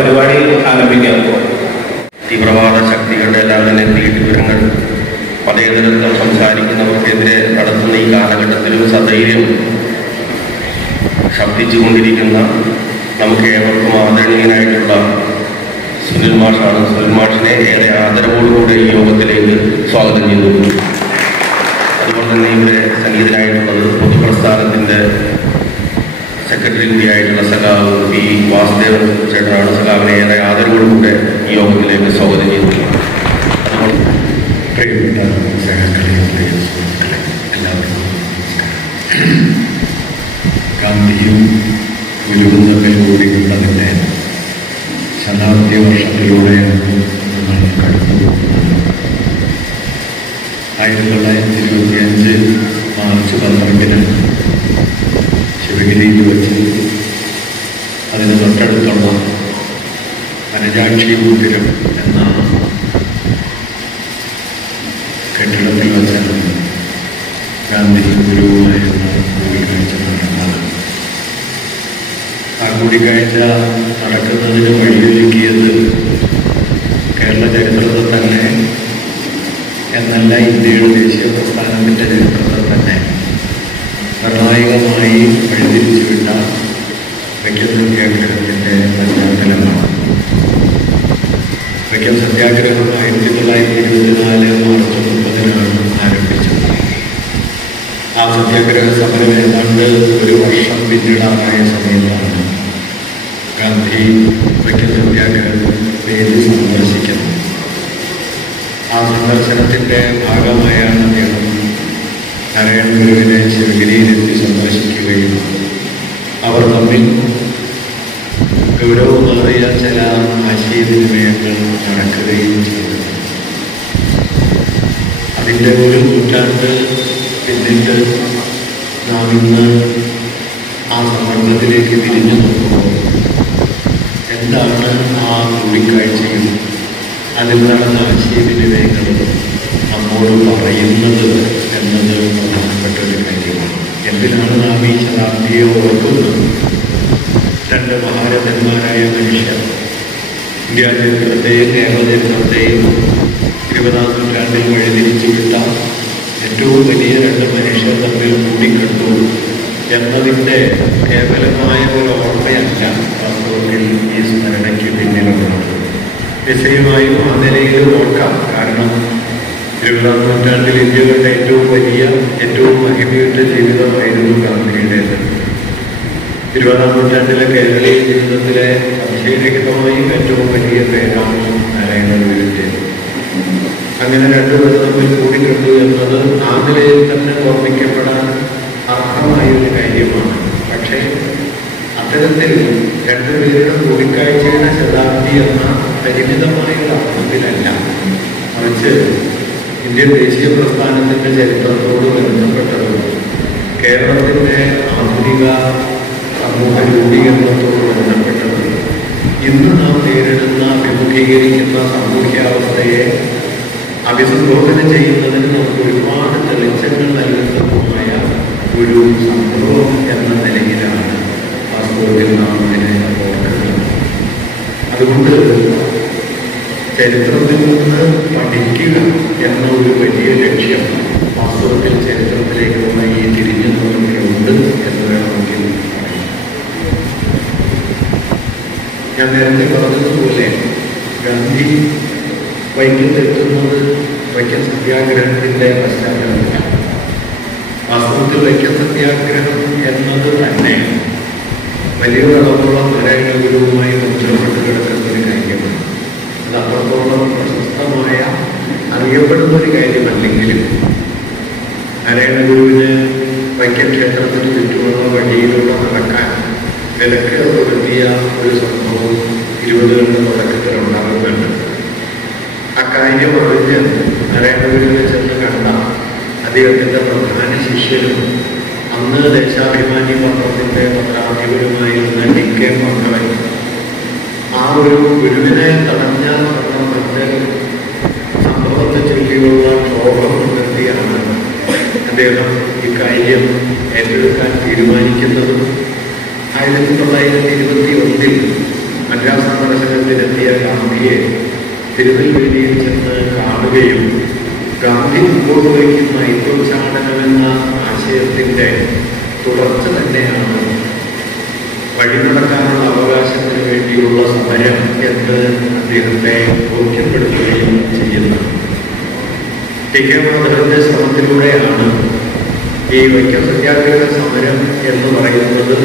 പരിപാടി ആരംഭിക്കാം. തീവ്രവാദ ശക്തികളുടെ എല്ലാം തന്നെ പീഡിവിവരങ്ങൾ മതേതരത്വം സംസാരിക്കുന്നവർക്കെതിരെ നടത്തുന്ന ഈ കാലഘട്ടത്തിലും സധൈര്യം ശബ്ദിച്ചുകൊണ്ടിരിക്കുന്ന നമുക്ക് ഏവർക്കും ആദരണീയനായിട്ടുള്ള സുനിൽ മാഷാണ്. സുനിൽ മാഷിനെ ഏറെ ആദരവോടുകൂടെ ഈ യോഗത്തിലേക്ക് സ്വാഗതം ചെയ്തു. അതുപോലെ തന്നെ ഇവിടെ സംഗീതനായിട്ടുള്ളത് പൊതുപ്രസ്ഥാനത്തിൻ്റെ സെക്രട്ടറി കൂടിയായിട്ടുള്ള സഖാവ് പി വാസുദേവൻ ചേട്ടനാണ്. സഖാവിനെ ഏറെ ആദരവോടുകൂടെ ഈ യോഗത്തിലേക്ക് സ്വാഗതം ചെയ്തു. അതുകൊണ്ട് ഗാന്ധിയും ഗുരുവും തമ്മിൽ കൂടിക്കൊണ്ടതിൻ്റെ ശതാബ്ദി വർഷത്തിലൂടെയാണ് നമ്മൾ കടന്നു പോകുന്നത്. 1925 മാർച്ച് 12 ശിവഗിരിയിൽ വെച്ച് അതിന് തൊട്ടടുത്തുള്ള വനജാക്ഷി മന്ദിരം എന്ന കെട്ടിടത്തിൽ വെച്ചാണ് ഗാന്ധിയും ഗുരുവുമായുള്ള കൂടിക്കാഴ്ച നടന്നത്. ആ കൂടിക്കാഴ്ച നടക്കുന്നതിന് വഴിയൊരുക്കിയത് കേരള ചരിത്രത്തിൽ തന്നെ എന്നല്ല ഇന്ത്യയുടെ ദേശീയ പ്രസ്ഥാനത്തിൻ്റെ ചരിത്രത്തിൽ തന്നെ നിർണായകമായി വഴിതിരിച്ചുവിട്ട വൈക്കം സത്യാഗ്രഹത്തിൻ്റെ പശ്ചാത്തലമാണ്. വൈക്കം സത്യാഗ്രഹം 1924 മാർച്ച് 30 ആരംഭിച്ചത്. ആ സത്യാഗ്രഹ സമരം ഏതാണ്ട് ഒരു വർഷം പിന്നിടാറായ സമയത്താണ് ഗാന്ധി വൈക്കം സത്യാഗ്രഹ വേദി സന്ദർശിക്കുന്നത്. ആ സന്ദർശനത്തിൻ്റെ ഭാഗമായാണ് അദ്ദേഹം നാരായണ ഗുരുവിനെ ശിവഗിരിയിലെത്തി സന്ദർശിക്കുകയും അവർ തമ്മിൽ ഗൗരവമേറിയ ചില ആശയവിനിമയങ്ങൾ നടക്കുകയും ചെയ്തു. അതിൻ്റെ ഒരു നൂറ്റാണ്ട് പിന്നിട്ട് നാം ഇന്ന് ആ സന്ദർഭത്തിലേക്ക് തിരിഞ്ഞു നോക്കുമ്പോൾ എന്താണ് ആ കൂടിക്കാഴ്ചയും അതിൽ നടന്ന ആശയവിനിമയങ്ങളും നമ്മോട് പറയുന്നത് എന്നത് പ്രധാനപ്പെട്ട ഒരു കാര്യമാണ്. എന്തിനാണ് നാം ഈ ശതാബ്ദിയെ ഓർക്കുന്നത്? രണ്ട് മഹാരഥന്മാരായ മനുഷ്യർ ഇന്ത്യ ചരിത്രത്തെയും കേരള ചരിത്രത്തെയും 20-ാം നൂറ്റാണ്ടിൽ വഴിതിരിച്ചു വിട്ട ഏറ്റവും വലിയ രണ്ട് മനുഷ്യർ തമ്മിൽ കൂടിക്കണ്ടു എന്നതിൻ്റെ കേവലമായ ഒരു ഓർമ്മയല്ല വാസ്തവത്തിൽ ഈ സ്മരണയ്ക്ക് പിന്നിലുള്ളത്. നിശ്ചയമായും ആ നിലയിൽ ഓർക്കാം. കാരണം 20-ാം നൂറ്റാണ്ടിൽ ഇന്ത്യ കണ്ട ഏറ്റവും വലിയ ഏറ്റവും മഹിമയുറ്റ ജീവിതമായിരുന്നു ഗാന്ധിയുടേത്. 20-ാം നൂറ്റാണ്ടിലെ കേരളീയ ജീവിതത്തിലെ സംശയരഹിതമായും ഏറ്റവും വലിയ പേരാണ് നാരായണ ഗുരുവിൻ്റേത്. അങ്ങനെ രണ്ടുപേർ തമ്മിൽ കൂടിക്കണ്ടു എന്നത് ആ നിലയിൽ തന്നെ ഓർമ്മിക്കപ്പെടാൻ അർഹമായ ഒരു കാര്യമാണ്. പക്ഷേ അത്തരത്തിൽ രണ്ടുപേരുടെ കൂടിക്കാഴ്ചയുടെ ശതാബ്ദി എന്ന പരിമിതമായ ഒരു അർത്ഥത്തിലല്ല, മറിച്ച് ഇന്ത്യൻ ദേശീയ പ്രസ്ഥാനത്തിൻ്റെ ചരിത്രത്തോട് ബന്ധപ്പെട്ടതും കേരളത്തിൻ്റെ ആധുനിക സമൂഹ രൂപീകരണത്തോട് ബന്ധപ്പെട്ടതും ഇന്ന് നാം നേരിടുന്ന അഭിമുഖീകരിക്കുന്ന സാമൂഹ്യാവസ്ഥയെ അഭിസംബോധന ചെയ്യുന്നതിന് നമുക്ക് ഒരുപാട് തെളിച്ചങ്ങൾ നൽകുന്നതുമായ ഒരു സംഭവം എന്ന നിലയിലാണ് വാസ്തവത്തിൽ നാം ഇതിനെ ഓർക്കുന്നത്. അതുകൊണ്ട് ചരിത്രത്തിൽ നിന്ന് പഠിക്കുക എന്ന ഒരു വലിയ ലക്ഷ്യം വാസ്തവത്തിൽ ചരിത്രത്തിലേക്കുള്ള ഈ തിരിഞ്ഞു നോക്കിലുണ്ട് എന്ന് വേണമെങ്കിൽ പറയാം. ഞാൻ നേരത്തെ പറഞ്ഞതുപോലെ ഗാന്ധി വൈക്കത്തെത്തുന്നത് വൈക്കം സത്യാഗ്രഹത്തിൻ്റെ പശ്ചാത്തലത്തിലാണ്. വാസ്തവത്തിൽ വൈക്കം സത്യാഗ്രഹം എന്നത് തന്നെ വലിയ വളർന്നുള്ള നാരായണ ഗുരുവുമായി ബന്ധപ്പെട്ട് കിടക്കുന്ന ഒരു കാര്യമാണ്. അത് അത്രത്തോളം പ്രശസ്തമായ അറിയപ്പെടുന്ന ഒരു കാര്യമല്ലെങ്കിലും നാരായണ ഗുരുവിന് വൈക്കം ക്ഷേത്രത്തിന് ചുറ്റുമുള്ള വഴിയിലൂടെ നടക്കാൻ വിലക്ക് ഏർപ്പെടുത്തിയ ഒരു സംഭവം 20കളുടെ തുടക്കത്തിൽ ഉണ്ടാകുന്നുണ്ട്. അക്കാര്യം അറിഞ്ഞ് നാരായണ ഗുരുവിനെ ചെന്ന് കണ്ട അദ്ദേഹത്തിൻ്റെ പ്രധാന ശിഷ്യനും അന്ന് ദേശാഭിമാനി പത്രത്തിൻ്റെ പത്രാധിപരുമായിരുന്ന DK മംഗളൻ ആ ഒരു ഗുരുവിനെ തടഞ്ഞ സംഭവത്തെ ചൊല്ലിയുള്ള ക്ഷോഭം നിർത്തിയാണ് അദ്ദേഹം ഇക്കാര്യം ഏറ്റെടുക്കാൻ തീരുമാനിക്കുന്നതും 1921 മദ്രാസ് സന്ദർശനത്തിനെത്തിയ ഗാന്ധിയെ തിരുനെൽവേലിയിൽ ചെന്ന് കാണുകയും ഗാന്ധി മുമ്പോട്ട് വയ്ക്കുന്ന ഐക്യോച്ചാടനമെന്ന ആശയത്തിൻ്റെ തുടർച്ച തന്നെയാണ് വഴിനടക്കാനുള്ള അവകാശത്തിന് വേണ്ടിയുള്ള സമരം എന്ന് അദ്ദേഹത്തെ ബോധ്യപ്പെടുത്തുകയും ചെയ്യുന്നു. ടി കെ മാധവന്റെ ശ്രമത്തിലൂടെയാണ് ഈ വൈക്കം സത്യാഗ്രഹ സമരം എന്ന് പറയുന്നത്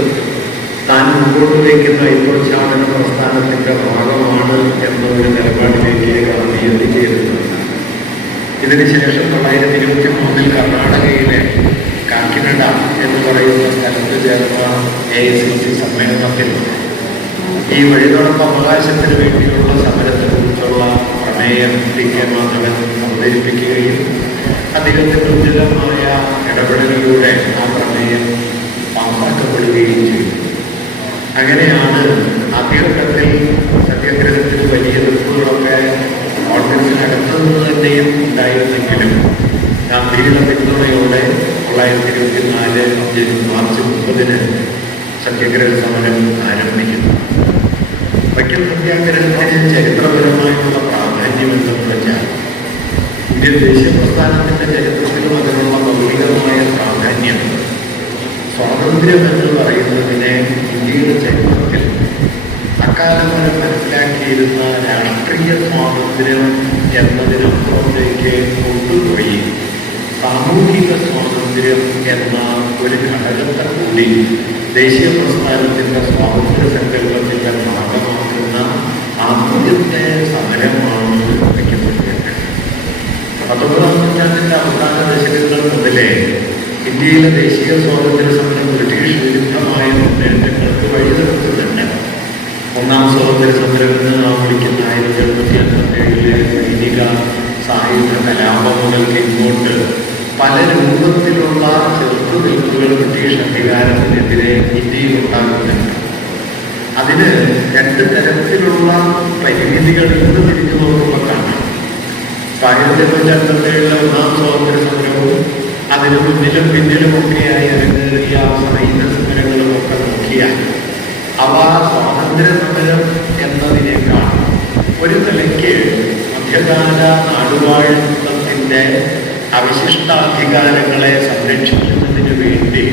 താൻ മുമ്പോട്ട് വയ്ക്കുന്ന ഐക്യോച്ചാടന പ്രസ്ഥാനത്തിൻ്റെ ഭാഗമാണ് എന്ന ഒരു നിലപാടിലേക്ക് ഗാന്ധി എത്തിച്ചേരുന്നത്. ഇതിനുശേഷം 1923 കർണാടകയിലെ കാക്കിനഡ എന്ന് പറയുന്ന സ്ഥലത്ത് ചേർന്ന AICC സമ്മേളനത്തിൽ ഈ വഴിനടപ്പ് അവകാശത്തിന് വേണ്ടിയുള്ള സമരത്തെക്കുറിച്ചുള്ള പ്രമേയം ടി കെ മാധവൻ അവതരിപ്പിക്കുകയും അദ്ദേഹത്തിൻ്റെ ഉചിതമായ ഇടപെടലിലൂടെ ആ പ്രമേയം പാസാക്കപ്പെടുകയും ചെയ്തു. അങ്ങനെയാണ് ആദ്യഘട്ടത്തിൽ സത്യാഗ്രഹത്തിന് വലിയ എതിർപ്പുകളൊക്കെ കോൺഗ്രസിനകത്തു നിന്ന് തന്നെയും ഉണ്ടായിരുന്നെങ്കിലും ഗാന്ധിയുടെ പിന്തുണയോടെ 1924 മാർച്ച് 30 സത്യാഗ്രഹ സമരം ആരംഭിക്കുന്നു. വൈക്കം സത്യാഗ്രഹത്തിന് ചരിത്രപരമായിട്ടുള്ള പ്രാധാന്യം എന്തെന്ന് വെച്ചാൽ ഇന്ത്യൻ ദേശീയ പ്രസ്ഥാനത്തിൻ്റെ ചരിത്രത്തിലും അതിനുള്ള മൗലികമായ പ്രാധാന്യം സ്വാതന്ത്ര്യം എന്ന് പറയുന്നതിനെ ഇന്ത്യയുടെ ചരിത്രത്തിൽ അക്കാലം വരെ മനസ്സിലാക്കിയിരുന്ന രാഷ്ട്രീയ സ്വാതന്ത്ര്യം എന്നതിനപ്പുറത്തേക്ക് കൊണ്ടുപോയി സാമൂഹിക സ്വാതന്ത്ര്യം എന്ന ഒരു ഘടകത്തെ കൂടി ദേശീയ പ്രസ്ഥാനത്തിൻ്റെ സ്വാതന്ത്ര്യ സങ്കല്പത്തിൻ്റെ ഭാഗമാക്കുന്ന ആദ്യത്തെ സമരമാണ് വയ്ക്കപ്പെട്ടത്. 19ാം നൂറ്റാണ്ടിൻ്റെ അവസാന ദശകങ്ങൾ മുതലേ ഇന്ത്യയിലെ ദേശീയ സ്വാതന്ത്ര്യ സമരം ബ്രിട്ടീഷ് വിരുദ്ധമായ മുന്നേറ്റങ്ങൾക്ക് വഴിതെളിക്കുന്നുണ്ട്. ഒന്നാം സ്വാതന്ത്ര്യ സമരം എന്ന് നാം വിളിക്കുന്ന 1757 സൈനിക സായുധ കലാപം മുതൽക്ക് ഇങ്ങോട്ട് പല രൂപത്തിലുള്ള ചെറുത്തുനിൽപ്പുകൾ ബ്രിട്ടീഷ് അധികാരത്തിനെതിരെ ഇന്ത്യയിൽ ഉണ്ടാകുന്നുണ്ട്. അതിന് 2 തരത്തിലുള്ള പരിമിതികൾ ഇന്ന് തിരിഞ്ഞു നോക്കുമ്പോൾ കാണാം. 1957 ഒന്നാം സ്വാതന്ത്ര്യ സമരവും അതിന് മുന്നിലും പിന്നിലുമൊക്കെയായി അരങ്ങേറിയ സായുധ സമരങ്ങളുമൊക്കെ നോക്കിയാൽ അവ സ്വാതന്ത്ര്യ സമരം എന്നതിനേക്കാൾ ഒരു നിലയ്ക്ക് മധ്യകാല നാടുവാഴ്ത്തത്തിൻ്റെ അവശിഷ്ടാധികാരങ്ങളെ സംരക്ഷിക്കുന്നതിന് വേണ്ടി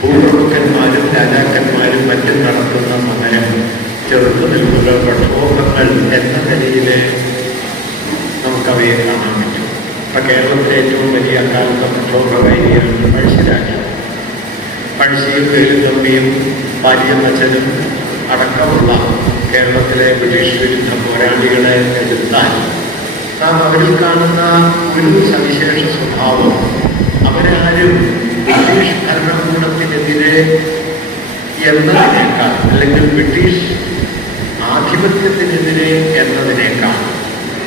ഭൂപ്രഭുക്കന്മാരും രാജാക്കന്മാരും മറ്റും നടത്തുന്ന സമരം, ചെറുത്തുനിൽപ്പുകൾ, പ്രക്ഷോഭങ്ങൾ എന്ന നിലയിൽ നമുക്കവയെ കാണാൻ പറ്റും. ഇപ്പം കേരളത്തിലെ ഏറ്റവും വലിയ അക്കാലത്തെ പ്രക്ഷോഭകാരിയാണ് പഴശ്ശിരാജാവ്. പഴശ്ശിയും വേലുത്തമ്പിയും പാലിയമ്മച്ചനും അടക്കമുള്ള കേരളത്തിലെ ബ്രിട്ടീഷ് വിരുദ്ധ പോരാളികളെ എതിർത്താൽ നാം അവരിൽ കാണുന്ന ഒരു സവിശേഷ സ്വഭാവം, അവരാരും ബ്രിട്ടീഷ് ഭരണകൂടത്തിനെതിരെ എന്നതിനേക്കാൾ അല്ലെങ്കിൽ ബ്രിട്ടീഷ് ആധിപത്യത്തിനെതിരെ എന്നതിനേക്കാൾ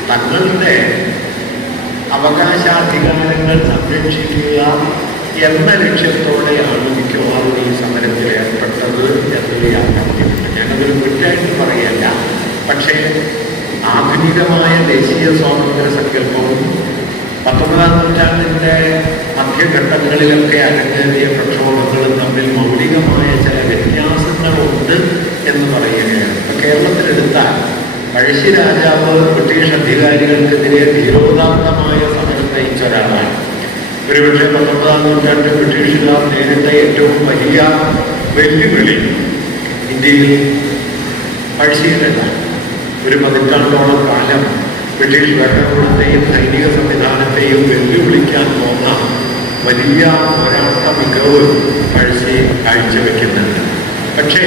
തങ്ങളുടെ അവകാശാധികാരങ്ങൾ സംരക്ഷിക്കുക എന്ന ലക്ഷ്യത്തോടെയാണ് മിക്കവാറും ഈ സമരത്തിൽ ഏർപ്പെട്ടത് എന്നൊരു യാഥാർത്ഥ്യമുണ്ട്. ഞാനതൊരു കുറ്റമായിട്ട് പറയല്ല. പക്ഷേ ആധുനികമായ ദേശീയ സ്വാതന്ത്ര്യ സങ്കല്പവും 19ാം നൂറ്റാണ്ടിൻ്റെ മധ്യഘട്ടങ്ങളിലൊക്കെ അരങ്ങേറിയ പ്രക്ഷോഭങ്ങളും തമ്മിൽ മൗലികമായ ചില വ്യത്യാസങ്ങളുണ്ട് എന്ന് പറയുകയാണ്. ഇപ്പം കേരളത്തിലെടുത്താൽ പഴശ്ശി രാജാവ് ബ്രിട്ടീഷ് അധികാരികൾക്കെതിരെ ധീരോദാത്തമായ സമരം നയിച്ച ഒരാളാണ്. ഒരുപക്ഷെ 19ാം നൂറ്റാണ്ടിൽ ബ്രിട്ടീഷുകാർ നേരിട്ട ഏറ്റവും വലിയ വെല്ലുവിളി ഇന്ത്യയിൽ പഴശ്ശിയിലാണ്. ഒരു 15 കാലം ബ്രിട്ടീഷ് ഭരണകൂടത്തെയും സൈനിക സംവിധാനത്തെയും വെല്ലുവിളിക്കാൻ പോന്ന വലിയ പോരാട്ട മികവ് പഴശ്ശി കാഴ്ചവെക്കുന്നുണ്ട്. പക്ഷേ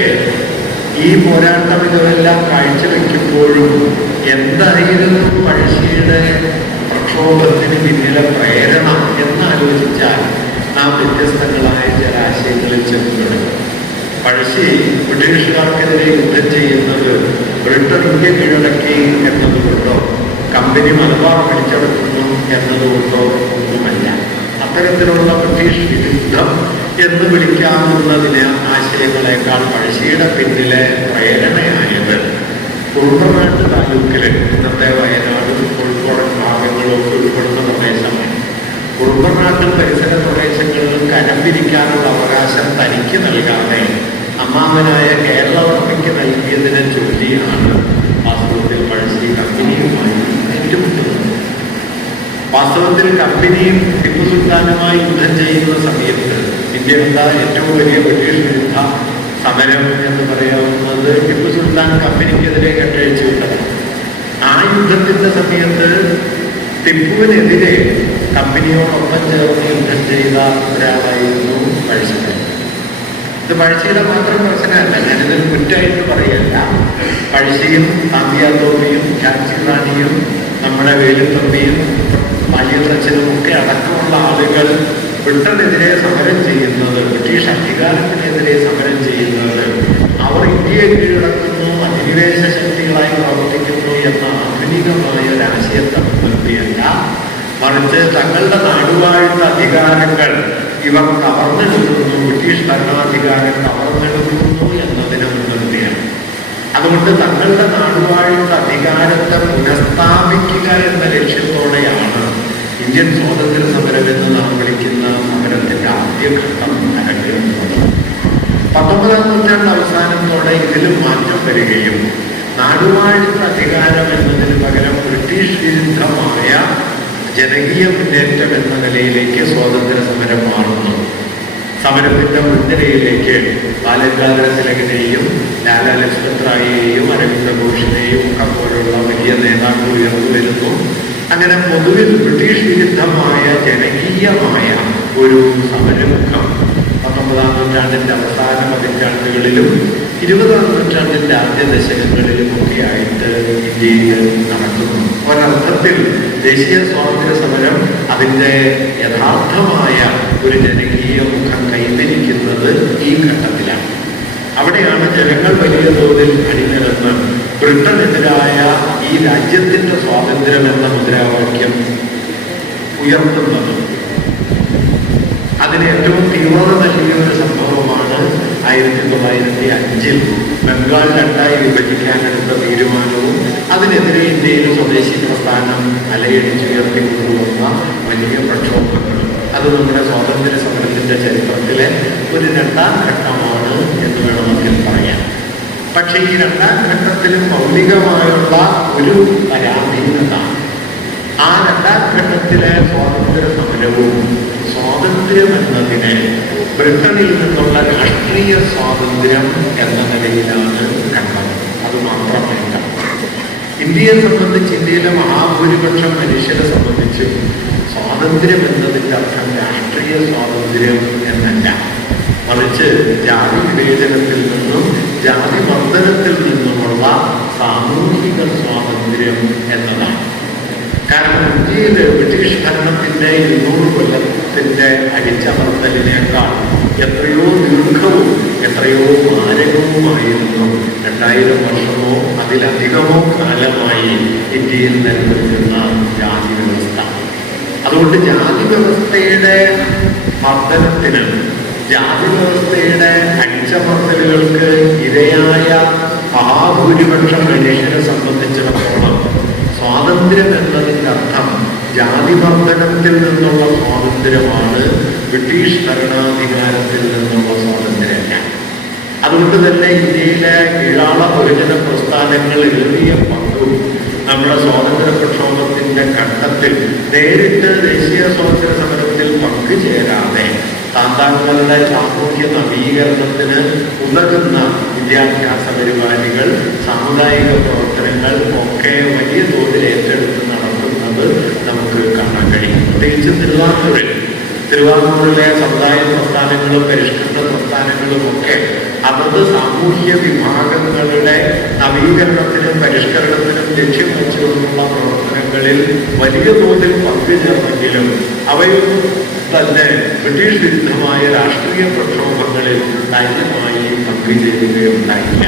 ഈ പോരാട്ട മികവെല്ലാം കാഴ്ചവെക്കുമ്പോഴും എന്തായിരുന്നു പഴശ്ശിയുടെ പ്രക്ഷോഭത്തിന് പിന്നിലെ പ്രേരണ എന്നാലോചിച്ചാൽ നാം വ്യത്യസ്തങ്ങളായ ചില ആശയങ്ങളിൽ ചെന്നുപെടും. പഴശ്ശി ബ്രിട്ടീഷുകാർക്കെതിരെ യുദ്ധം ചെയ്യുന്നത് ബ്രിട്ടൻ ഇന്ത്യ കീഴടക്കി എന്നതുകൊണ്ടോ കമ്പനി മലബാർ പിടിച്ചെടുക്കുന്നു എന്നതുകൊണ്ടോ ഒന്നുമല്ല. അത്തരത്തിലുള്ള ബ്രിട്ടീഷ് വിരുദ്ധം എന്ന് വിളിക്കാവുന്നതിന് ആശയങ്ങളെക്കാൾ പഴശ്ശിയുടെ പിന്നിലെ പ്രേരണയായത് കുറുമ്പനാട്ട് താലൂക്കിൽ, ഇന്നത്തെ വയനാടും കോഴിക്കോടൻ ഭാഗങ്ങളൊക്കെ ഉൾപ്പെടുന്ന പ്രദേശമാണ്. കുറുമ്പനാട്ടും പരിസര പ്രദേശങ്ങളിലും കരം പിരിക്കാനുള്ള അവകാശം തനിക്ക് നൽകാതെ അമ്മാമനായ കേരളവർമ്മയ്ക്ക് നൽകിയത് എന്നതിനെ ചൊല്ലിയാണ് വാസ്തവത്തിൽ പഴശ്ശി കമ്പനിയുമായി ഏറ്റുമുട്ടുന്നത്. വാസ്തവത്തിൽ കമ്പനിയും ടിപ്പു സുൽത്താനുമായി യുദ്ധം ചെയ്യുന്ന സമയത്ത് ഇന്ത്യ കണ്ട ഏറ്റവും വലിയ ബ്രിട്ടീഷ് വിരുദ്ധ സമരം എന്ന് പറയാവുന്നത് ടിപ്പു സുൽത്താൻ കമ്പനിക്കെതിരെ കെട്ടഴിച്ചു വിട്ടതാണ്. ആ യുദ്ധത്തിന്റെ സമയത്ത് ടിപ്പുവിനെതിരെ കമ്പനിയോടൊപ്പം ചേർന്ന് യുദ്ധം ചെയ്ത ഒരാളായിരുന്നു പഴശ്ശിരാജ. ഇത് പഴശ്ശിയുടെ മാത്രം പ്രശ്നമല്ല, ഞാനിതൊരു കുറ്റമായിട്ട് പറയല്ല. പഴശ്ശിയും താന്തിയാത്തോപ്പിയും ഝാൻസി റാണിയും നമ്മുടെ വേലുത്തമ്പിയും വലിയച്ഛനും ഒക്കെ അടക്കമുള്ള ആളുകൾ ബ്രിട്ടനെതിരെ സമരം ചെയ്യുന്നത്, ബ്രിട്ടീഷ് അധികാരത്തിനെതിരെ സമരം ചെയ്യുന്നത്, അവർ ഇന്ത്യയെ കീഴടക്കുന്നു, അധിനിവേശ ശക്തികളായി പ്രവർത്തിക്കുന്നു എന്ന ആധുനികമായ ഒരാശയത്തെ മുൻനിർത്തിയല്ല, മറിച്ച് തങ്ങളുടെ നാടുവാഴുന്ന അധികാരങ്ങൾ ഇവർ കവർന്നെടുക്കുന്നു, ബ്രിട്ടീഷ് ഭരണാധികാരം കവർന്നെടുക്കുന്നു എന്നതിനെ മുൻനിർത്തിയാണ്. അതുകൊണ്ട് തങ്ങളുടെ നാടുവാഴുന്ന അധികാരത്തെ പുനഃസ്ഥാപിക്കുക എന്ന ലക്ഷ്യത്തോടെയാണ് ഇന്ത്യൻ സ്വാതന്ത്ര്യ സമരം എന്ന് നാം വിളിക്കുന്ന സമരത്തിന്റെ ആദ്യഘട്ടം അരങ്ങേറുന്നത്. 19-ാം നൂറ്റാണ്ട് അവസാനത്തോടെ ഇതിലും മാറ്റം വരികയും നാടുവാഴുന്ന അധികാരം എന്നതിന് പകരം ബ്രിട്ടീഷ് വിരുദ്ധമായ ജനകീയ മുന്നേറ്റം എന്ന നിലയിലേക്ക് സ്വാതന്ത്ര്യ സമരം മാറുന്നു. സമരത്തിന്റെ മുൻനിരയിലേക്ക് ബാലഗംഗാധര തിലകിനെയും ലാലാ ലജ്പത് റായിയെയും അരവിന്ദ ഘോഷിനെയും ഒക്കെ പോലുള്ള വലിയ നേതാക്കൾ ഉയർന്നു വരുന്നു. അങ്ങനെ പൊതുവിൽ ബ്രിട്ടീഷ് വിരുദ്ധമായ ജനകീയമായ ഒരു സമരമുഖം 19-ാം നൂറ്റാണ്ടിന്റെ അവസാന പതിറ്റാണ്ടുകളിലും 20-ാം നൂറ്റാണ്ടിന്റെ ആദ്യ ദശകങ്ങളിലും ഒക്കെ ആയിട്ട് ഇന്ത്യയിൽ നടക്കുന്നു. ഒരർത്ഥത്തിൽ ദേശീയ സ്വാതന്ത്ര്യ സമരം അതിൻ്റെ യഥാർത്ഥമായ ഒരു ജനകീയ മുഖം കൈവരിക്കുന്നത് ഈ ഘട്ടത്തിലാണ്. അവിടെയാണ് ജനങ്ങൾ വലിയ തോതിൽ അണിനിരന്ന് ബ്രിട്ടനെതിരായ ഈ രാജ്യത്തിന്റെ സ്വാതന്ത്ര്യം എന്ന മുദ്രാവാക്യം ഉയർത്തുന്നത്. അതിന് ഏറ്റവും തീവ്രത നൽകിയ ഒരു സംഭവമാണ് 1905 ബംഗാൾ രണ്ടായി വിഭജിക്കാനെടുത്ത തീരുമാനവും അതിനെതിരെ ഇന്ത്യയിൽ സ്വദേശി പ്രസ്ഥാനം അലയടിച്ചുയർത്തി കൊണ്ടുവന്ന വലിയ പ്രക്ഷോഭങ്ങളും. അത് നമ്മുടെ സ്വാതന്ത്ര്യ സമരത്തിന്റെ ചരിത്രത്തിലെ ഒരു രണ്ടാം ഘട്ടമാണ് എന്ന് വേണമെങ്കിൽ പറയാം. പക്ഷേ ഈ രണ്ടാം ഘട്ടത്തിലും മൗലികമായുള്ള ഒരു പരാധീനത, ആ രണ്ടാം ഘട്ടത്തിലെ സ്വാതന്ത്ര്യ സമരവും സ്വാതന്ത്ര്യം എന്നതിനെ ബ്രിട്ടനിൽ നിന്നുള്ള രാഷ്ട്രീയ സ്വാതന്ത്ര്യം എന്ന നിലയിലാണ് കണ്ടത്. അത് മാത്രമല്ല, ഇന്ത്യയെ സംബന്ധിച്ച്, ഇന്ത്യയിലെ മഹാഭൂരിപക്ഷം മനുഷ്യരെ സംബന്ധിച്ചും സ്വാതന്ത്ര്യം എന്നതിൻ്റെ അർത്ഥം രാഷ്ട്രീയ സ്വാതന്ത്ര്യം എന്നല്ല, മറിച്ച് ജാതി വിവേചനത്തിൽ നിന്നും ജാതി വർധനത്തിൽ നിന്നുമുള്ള സാമൂഹിക സ്വാതന്ത്ര്യം എന്നതാണ്. കാരണം ഇന്ത്യയിൽ ബ്രിട്ടീഷ് ഭരണത്തിന്റെ 200 കൊല്ലത്തിന്റെ അടിച്ചമർത്തലിനേക്കാൾ എത്രയോ ദീർഘവും എത്രയോ മാരകവുമായിരുന്നു 2000 വർഷമോ അതിലധികമോ കാലമായി ഇന്ത്യയിൽ നിലനിൽക്കുന്ന ജാതി വ്യവസ്ഥ. അതുകൊണ്ട് ജാതി വ്യവസ്ഥയുടെ വർധനത്തിന്, ജാതി വ്യവസ്ഥയുടെ അടിച്ചമർത്തലുകൾക്ക് ഇരയായ മഹാഭൂരിപക്ഷം മനുഷ്യരെ സംബന്ധിച്ചിടത്തോളം സ്വാതന്ത്ര്യം എന്നതിൻ്റെ അർത്ഥം ജാതിബന്ധനത്തിൽ നിന്നുള്ള സ്വാതന്ത്ര്യമാണ്, ബ്രിട്ടീഷ് ഭരണാധികാരത്തിൽ നിന്നുള്ള സ്വാതന്ത്ര്യമല്ല. അതുകൊണ്ട് തന്നെ ഇന്ത്യയിലെ കീഴാള ബഹുജന പ്രസ്ഥാനങ്ങൾ ഏറിയ പങ്കും നമ്മുടെ സ്വാതന്ത്ര്യ പ്രക്ഷോഭത്തിന്റെ ഘട്ടത്തിൽ നേരിട്ട് ദേശീയ സ്വാതന്ത്ര്യ സമരത്തിൽ പങ്കുചേരാതെ താന്താങ്ങളുടെ സാമൂഹ്യ നവീകരണത്തിന് ഉതകുന്ന വിദ്യാഭ്യാസ പരിപാടികൾ, സാമുദായിക പ്രവർത്തനങ്ങൾ ഒക്കെ വലിയ തോതിൽ ഏറ്റെടുത്ത് നടത്തുന്നത് നമുക്ക് കാണാൻ കഴിയും. പ്രത്യേകിച്ച് തിരുവാങ്കൂറിലെ സമുദായ പ്രസ്ഥാനങ്ങളും പരിഷ്കൃത പ്രസ്ഥാനങ്ങളും ഒക്കെ അതത് സാമൂഹ്യ വിഭാഗങ്ങളുടെ നവീകരണത്തിനും പരിഷ്കരണത്തിനും ലക്ഷ്യം വെച്ചുകൊണ്ടുള്ള പ്രവർത്തനങ്ങളിൽ വലിയ തോതിൽ പങ്കുചേർന്നെങ്കിലും അവയൊന്നും തന്നെ ബ്രിട്ടീഷ് വിരുദ്ധമായ രാഷ്ട്രീയ പ്രക്ഷോഭങ്ങളിൽ കാര്യമായി പങ്കുചേരുകയുണ്ടായില്ല.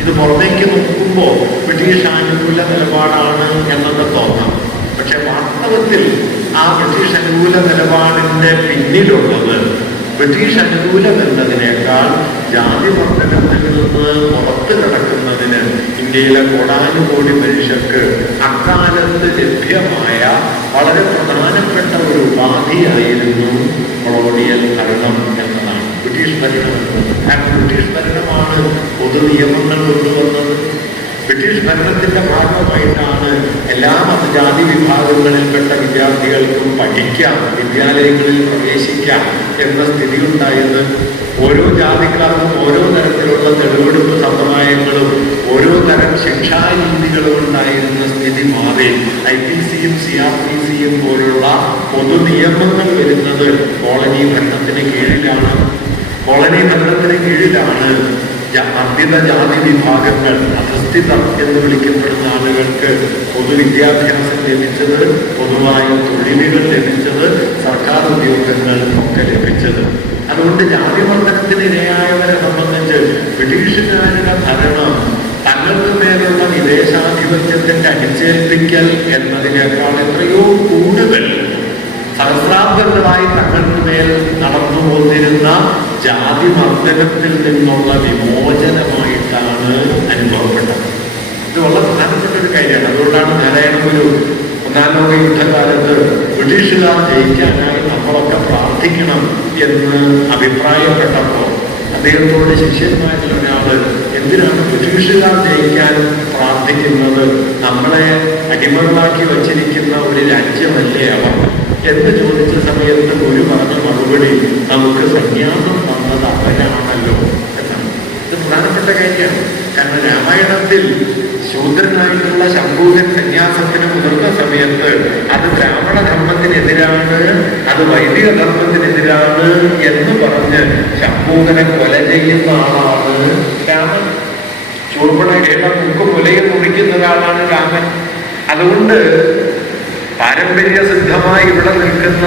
ഇത് പുറത്തേക്ക് നോക്കുമ്പോൾ ബ്രിട്ടീഷ് അനുകൂല നിലപാടാണ് എന്നൊക്കെ തോന്നാം. പക്ഷെ വാസ്തവത്തിൽ ആ ബ്രിട്ടീഷ് അനുകൂല നിലപാടിന്റെ പിന്നിലുള്ളത് ബ്രിട്ടീഷ് അനുകൂലം എന്നതിനേക്കാൾ ജാതി വർധനത്തിൽ നിന്ന് പുറത്തു കിടക്കുന്നതിന് ഇന്ത്യയിലെ കോടാനുകോടി മനുഷ്യർക്ക് അക്കാലത്ത് ലഭ്യമായ വളരെ പ്രധാനപ്പെട്ട ഒരു ഉപാധിയായിരുന്നു കൊളോണിയൽ ഭരണം എന്നതാണ്. ബ്രിട്ടീഷ് ഭരണം എന്നത്. കാരണം ബ്രിട്ടീഷ് ഭരണമാണ് പൊതു നിയമങ്ങൾ കൊണ്ടുവന്നത്. ബ്രിട്ടീഷ് ഭരണത്തിന്റെ ഭാഗമായിട്ടാണ് എല്ലാ മതജാതി വിഭാഗങ്ങളിൽപ്പെട്ട വിദ്യാർത്ഥികൾക്കും പഠിക്കാം, വിദ്യാലയങ്ങളിൽ പ്രവേശിക്കാം എന്ന സ്ഥിതി ഉണ്ടായത്. ഓരോ ജാതിക്കാർക്കും ഓരോ തരത്തിലുള്ള തെളിവെടുപ്പ് സമ്പ്രദായങ്ങളും ഓരോ തരം ശിക്ഷാരീതികളും ഉണ്ടായിരുന്ന സ്ഥിതി മാറി IPCയും CRPCയും പോലുള്ള പൊതു നിയമങ്ങൾ വരുന്നത് കോളനി ഭരണത്തിന് കീഴിലാണ്. കോളനി ഭരണത്തിന് കീഴിലാണ് അദ്ധിത ജാതി വിഭാഗങ്ങൾ, അധസ്ഥിതർ എന്ന് വിളിക്കപ്പെടുന്ന ആളുകൾക്ക് പൊതുവിദ്യാഭ്യാസം ലഭിച്ചത്, പൊതുവായ തൊഴിലുകൾ ലഭിച്ചത്, സർക്കാർ ഉദ്യോഗങ്ങൾ ഒക്കെ ലഭിച്ചത്. അതുകൊണ്ട് ജാതിമർദ്ദനത്തിന് ഇരയായവരെ സംബന്ധിച്ച് ബ്രിട്ടീഷുകാരുടെ ഭരണം തങ്ങൾക്ക് മേലുള്ള വിദേശാധിപത്യത്തിന്റെ അടിച്ചേൽപ്പിക്കൽ എന്നതിനേക്കാൾ എത്രയോ കൂടുതൽ സഹസ്രാബ്ദങ്ങളായി തങ്ങൾക്ക് മേൽ നടന്നു പോന്നിരുന്ന ജാതിമർദ്ദനത്തിൽ നിന്നുള്ള വിമോചനമായിട്ടാണ് അനുഭവപ്പെട്ടത്. ഇത് വളരെ പ്രധാനപ്പെട്ട ഒരു കാര്യമാണ്. അതുകൊണ്ടാണ് നാരായണ ഗുരു ഒന്നാം ലോക യുദ്ധകാലത്ത് ബ്രിട്ടീഷുകാർ ജയിക്കാനായി നമ്മളൊക്കെ പ്രാർത്ഥിക്കണം എന്ന് അഭിപ്രായപ്പെട്ടപ്പോൾ അദ്ദേഹത്തോട് ശിഷ്യന്മാരിൽ ഒരാള്, എന്തിനാണ് ബ്രിട്ടീഷുകാർ ജയിക്കാൻ പ്രാർത്ഥിക്കുന്നത്? നമ്മളെ അടിമകളാക്കി വച്ചിരിക്കുന്ന ഒരു രാജ്യമല്ലേ അവർ എന്ന് ചോദിച്ച സമയത്ത് ഗുരു പറഞ്ഞ മറുപടി, നമുക്ക് സന്യാസം തന്നത് അവരാണല്ലോ എന്നാണ്. ഇത് പ്രധാനപ്പെട്ട കാര്യമാണ്. കാരണം രാമായണത്തിൽ ശൂദ്രനായിട്ടുള്ള ശംഭൂകൻ സന്യാസത്തിന് മുതിർന്ന സമയത്ത് അത് ബ്രാഹ്മണ ധർമ്മത്തിനെതിരാണ്, അത് വൈദിക ധർമ്മത്തിനെതിരാണ് എന്ന് പറഞ്ഞ് ശംഭൂകനെ കൊല ചെയ്യുന്ന ആളാണ് രാമൻ. ചൂർപ്പണയുടെ മുക്ക് കൊലയിൽ മുറിക്കുന്ന ഒരാളാണ് രാമൻ. അതുകൊണ്ട് പാരമ്പര്യ സിദ്ധമായി ഇവിടെ നിൽക്കുന്ന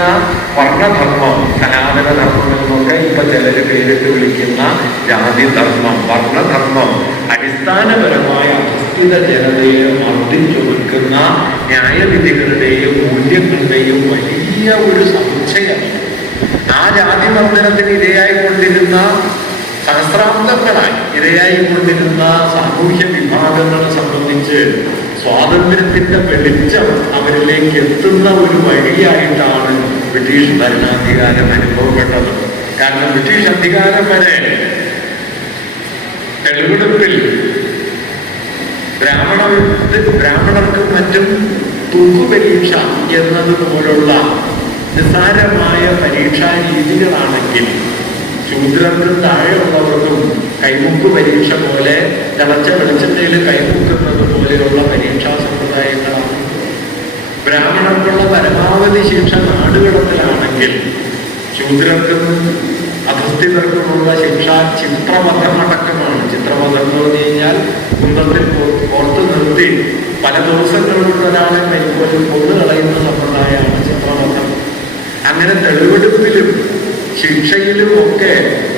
വർണ്ണധർമ്മം, സനാതന ധർമ്മം എന്നൊക്കെ ഇപ്പൊ ചിലര് പേരിട്ട് വിളിക്കുന്ന ജാതിധർമ്മം, വർണ്ണധർമ്മം അടിസ്ഥാനപരമായ അധസ്ഥിത ജനതയെ മർദ്ദിച്ചൊതുക്കുന്ന ന്യായവിധികളുടെയും മൂല്യങ്ങളുടെയും വലിയ ഒരു സമുച്ചയമാണ്. ആ ജാതിമർദ്ദനത്തിന് ഇരയായിക്കൊണ്ടിരുന്ന സഹസ്രാബ്ദങ്ങളായി ഇരയായിക്കൊണ്ടിരുന്ന സാമൂഹ്യ വിഭാഗങ്ങളെ സംബന്ധിച്ച് സ്വാതന്ത്ര്യത്തിന്റെ വെളിച്ചം അവരിലേക്ക് എത്തുന്ന ഒരു വഴിയായിട്ടാണ് ബ്രിട്ടീഷ് ഭരണാധികാരം അനുഭവപ്പെട്ടത്. കാരണം ബ്രിട്ടീഷ് അധികാരം വരെ തെളിവെടുപ്പിൽ ബ്രാഹ്മണർക്കും മറ്റും തൂക്കുപരീക്ഷ എന്നതുപോലുള്ള നിസ്സാരമായ പരീക്ഷാ രീതികളാണെങ്കിൽ ശൂദ്രർക്കും താഴെയുള്ളവർക്കും കൈമുക്ക് പരീക്ഷ പോലെ തിളച്ച വെളിച്ചെണ്ണയിൽ കൈമുക്കുന്നത് പോലെയുള്ള പരീക്ഷാ സമ്പ്രദായങ്ങളാണ്. ബ്രാഹ്മണർക്കുള്ള പരമാവധി ശിക്ഷ നാടുകടത്തിലാണെങ്കിൽ ശൂദ്രർക്കും അധസ്ഥിതർക്കുമുള്ള ശിക്ഷ ചിത്രവധമടക്കമാണ്. ചിത്രവധം എന്ന് പറഞ്ഞു കഴിഞ്ഞാൽ കുന്തത്തിൽ പുറത്ത് നിർത്തി പല ദിവസങ്ങൾ കൊണ്ട് ഒരാളെ കൈപോലും കൊന്നു കളയുന്ന സമ്പ്രദായമാണ് ചിത്രവധം. അങ്ങനെ തെളിവെടുപ്പിലും ശിക്ഷയിലും ഒക്കെ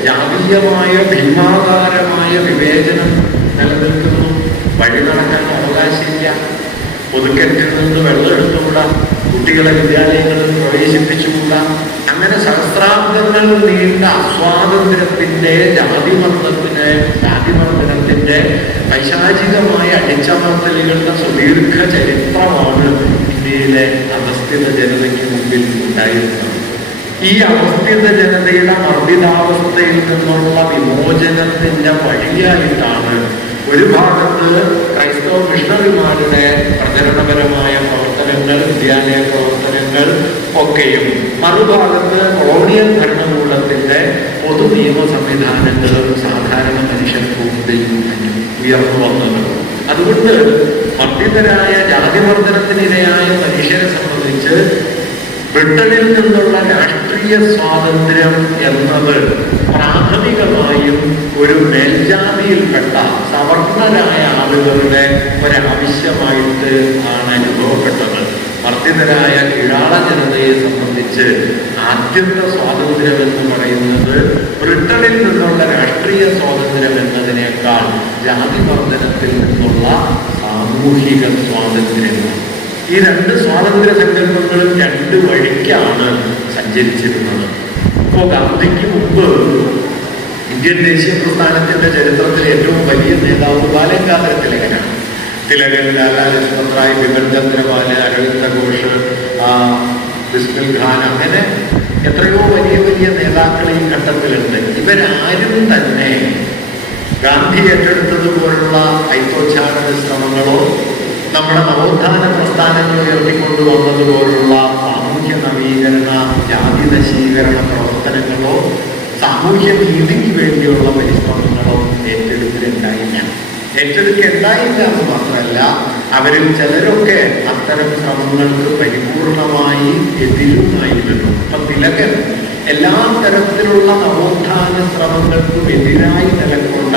ജാതീയമായ ഭീമാകാരമായ വിവേചനം നിലനിൽക്കുന്നു. വഴി നടക്കാൻ അവകാശമില്ല, ഒതുക്കറ്റിൽ നിന്ന് വെള്ളം എടുത്തുകൂടാ, കുട്ടികളെ വിദ്യാലയങ്ങളിൽ പ്രവേശിപ്പിച്ചുകൂടാ. അങ്ങനെ സഹസ്രാബ്ദങ്ങൾ നീണ്ട അസ്വാതന്ത്ര്യത്തിന്റെ ജാതിമർദ്ദനത്തിന്റെ പൈശാചികമായ അടിച്ചമർത്തലുകളുടെ സുദീർഘ ചരിത്രമാണ് ഇന്ത്യയിലെ അധസ്ഥിത ജനതയ്ക്ക് മുമ്പിൽ ഉണ്ടായിരുന്നത്. ഈ അധസ്ഥിത ജനതയുടെ മർദ്ദിതാവസ്ഥയിൽ നിന്നുള്ള വിമോചനത്തിന്റെ വഴിയായിട്ടാണ് ഒരു ഭാഗത്ത് ക്രൈസ്തവ മിഷണറിമാരുടെ പ്രചരണപരമായ പ്രവർത്തനങ്ങൾ, വിദ്യാലയ പ്രവർത്തനങ്ങൾ ഒക്കെയും, മറുഭാഗത്ത് കൊളോണിയൽ ഭരണകൂടത്തിന്റെ പൊതു നിയമ സംവിധാനങ്ങളും സാധാരണ മനുഷ്യർക്ക് മുമ്പിൽ ഉയർന്നു വന്നത്. അതുകൊണ്ട് മർദ്ദിതരായ ജാതിമർദ്ദനത്തിനിരയായ മനുഷ്യരെ സംബന്ധിച്ച് ബ്രിട്ടനിൽ നിന്നുള്ള രാഷ്ട്രീയ സ്വാതന്ത്ര്യം എന്നത് പ്രാഥമികമായും ഒരു മേൽജാതിയിൽപ്പെട്ട സവർണരായ ആളുകളുടെ ഒരാവശ്യമായിട്ട് ആണ് അനുഭവപ്പെട്ടത്. മർദ്ദിതരായ കീഴാള ജനതയെ സംബന്ധിച്ച് ആദ്യത്തെ സ്വാതന്ത്ര്യം എന്ന് പറയുന്നത് ബ്രിട്ടനിൽ നിന്നുള്ള രാഷ്ട്രീയ സ്വാതന്ത്ര്യം എന്നതിനേക്കാൾ ജാതിമർദ്ദനത്തിൽ നിന്നുള്ള സാമൂഹിക സ്വാതന്ത്ര്യമാണ്. ഈ രണ്ട് സ്വാതന്ത്ര്യ സങ്കല്പങ്ങളും രണ്ട് വഴിക്കാണ് സഞ്ചരിച്ചിരുന്നത്. ഇപ്പോൾ ഗാന്ധിക്ക് മുമ്പ് ഇന്ത്യൻ ദേശീയ പ്രസ്ഥാനത്തിന്റെ ചരിത്രത്തിലെ ഏറ്റവും വലിയ നേതാവ് ബാലഗംഗാധര തിലകനാണ്. തിലകൻ, ലാലാ ലജ്പത് റായ്, ബിപിൻ ചന്ദ്രപാൽ, അരവിന്ദ ഘോഷ്, ബിസ്മിൽ ഖാൻ, അങ്ങനെ എത്രയോ വലിയ വലിയ നേതാക്കൾ ഈ ഘട്ടത്തിലുണ്ട്. ഇവരാരും തന്നെ ഗാന്ധി ഏറ്റെടുത്തതുപോലുള്ള ഐത്തോച്ചാടന ശ്രമങ്ങളോ നമ്മുടെ നവോത്ഥാന പ്രസ്ഥാനങ്ങൾ ഉയർത്തിക്കൊണ്ടുവന്നതുപോലുള്ള സാമൂഹ്യ നവീകരണ, ജാതി നശീകരണ പ്രവർത്തനങ്ങളോ സാമൂഹ്യ നീതിക്ക് വേണ്ടിയുള്ള പരിശ്രമങ്ങളോ ഏറ്റെടുക്കലുണ്ടായില്ല എന്ന് മാത്രമല്ല, അവരിൽ ചിലരൊക്കെ അത്തരം ശ്രമങ്ങൾക്ക് പരിപൂർണമായി എതിരുമായിരുന്നു. അപ്പൊ തിലകൻ എല്ലാ തരത്തിലുള്ള നവോത്ഥാന ശ്രമങ്ങൾക്കും എതിരായി നിലകൊണ്ട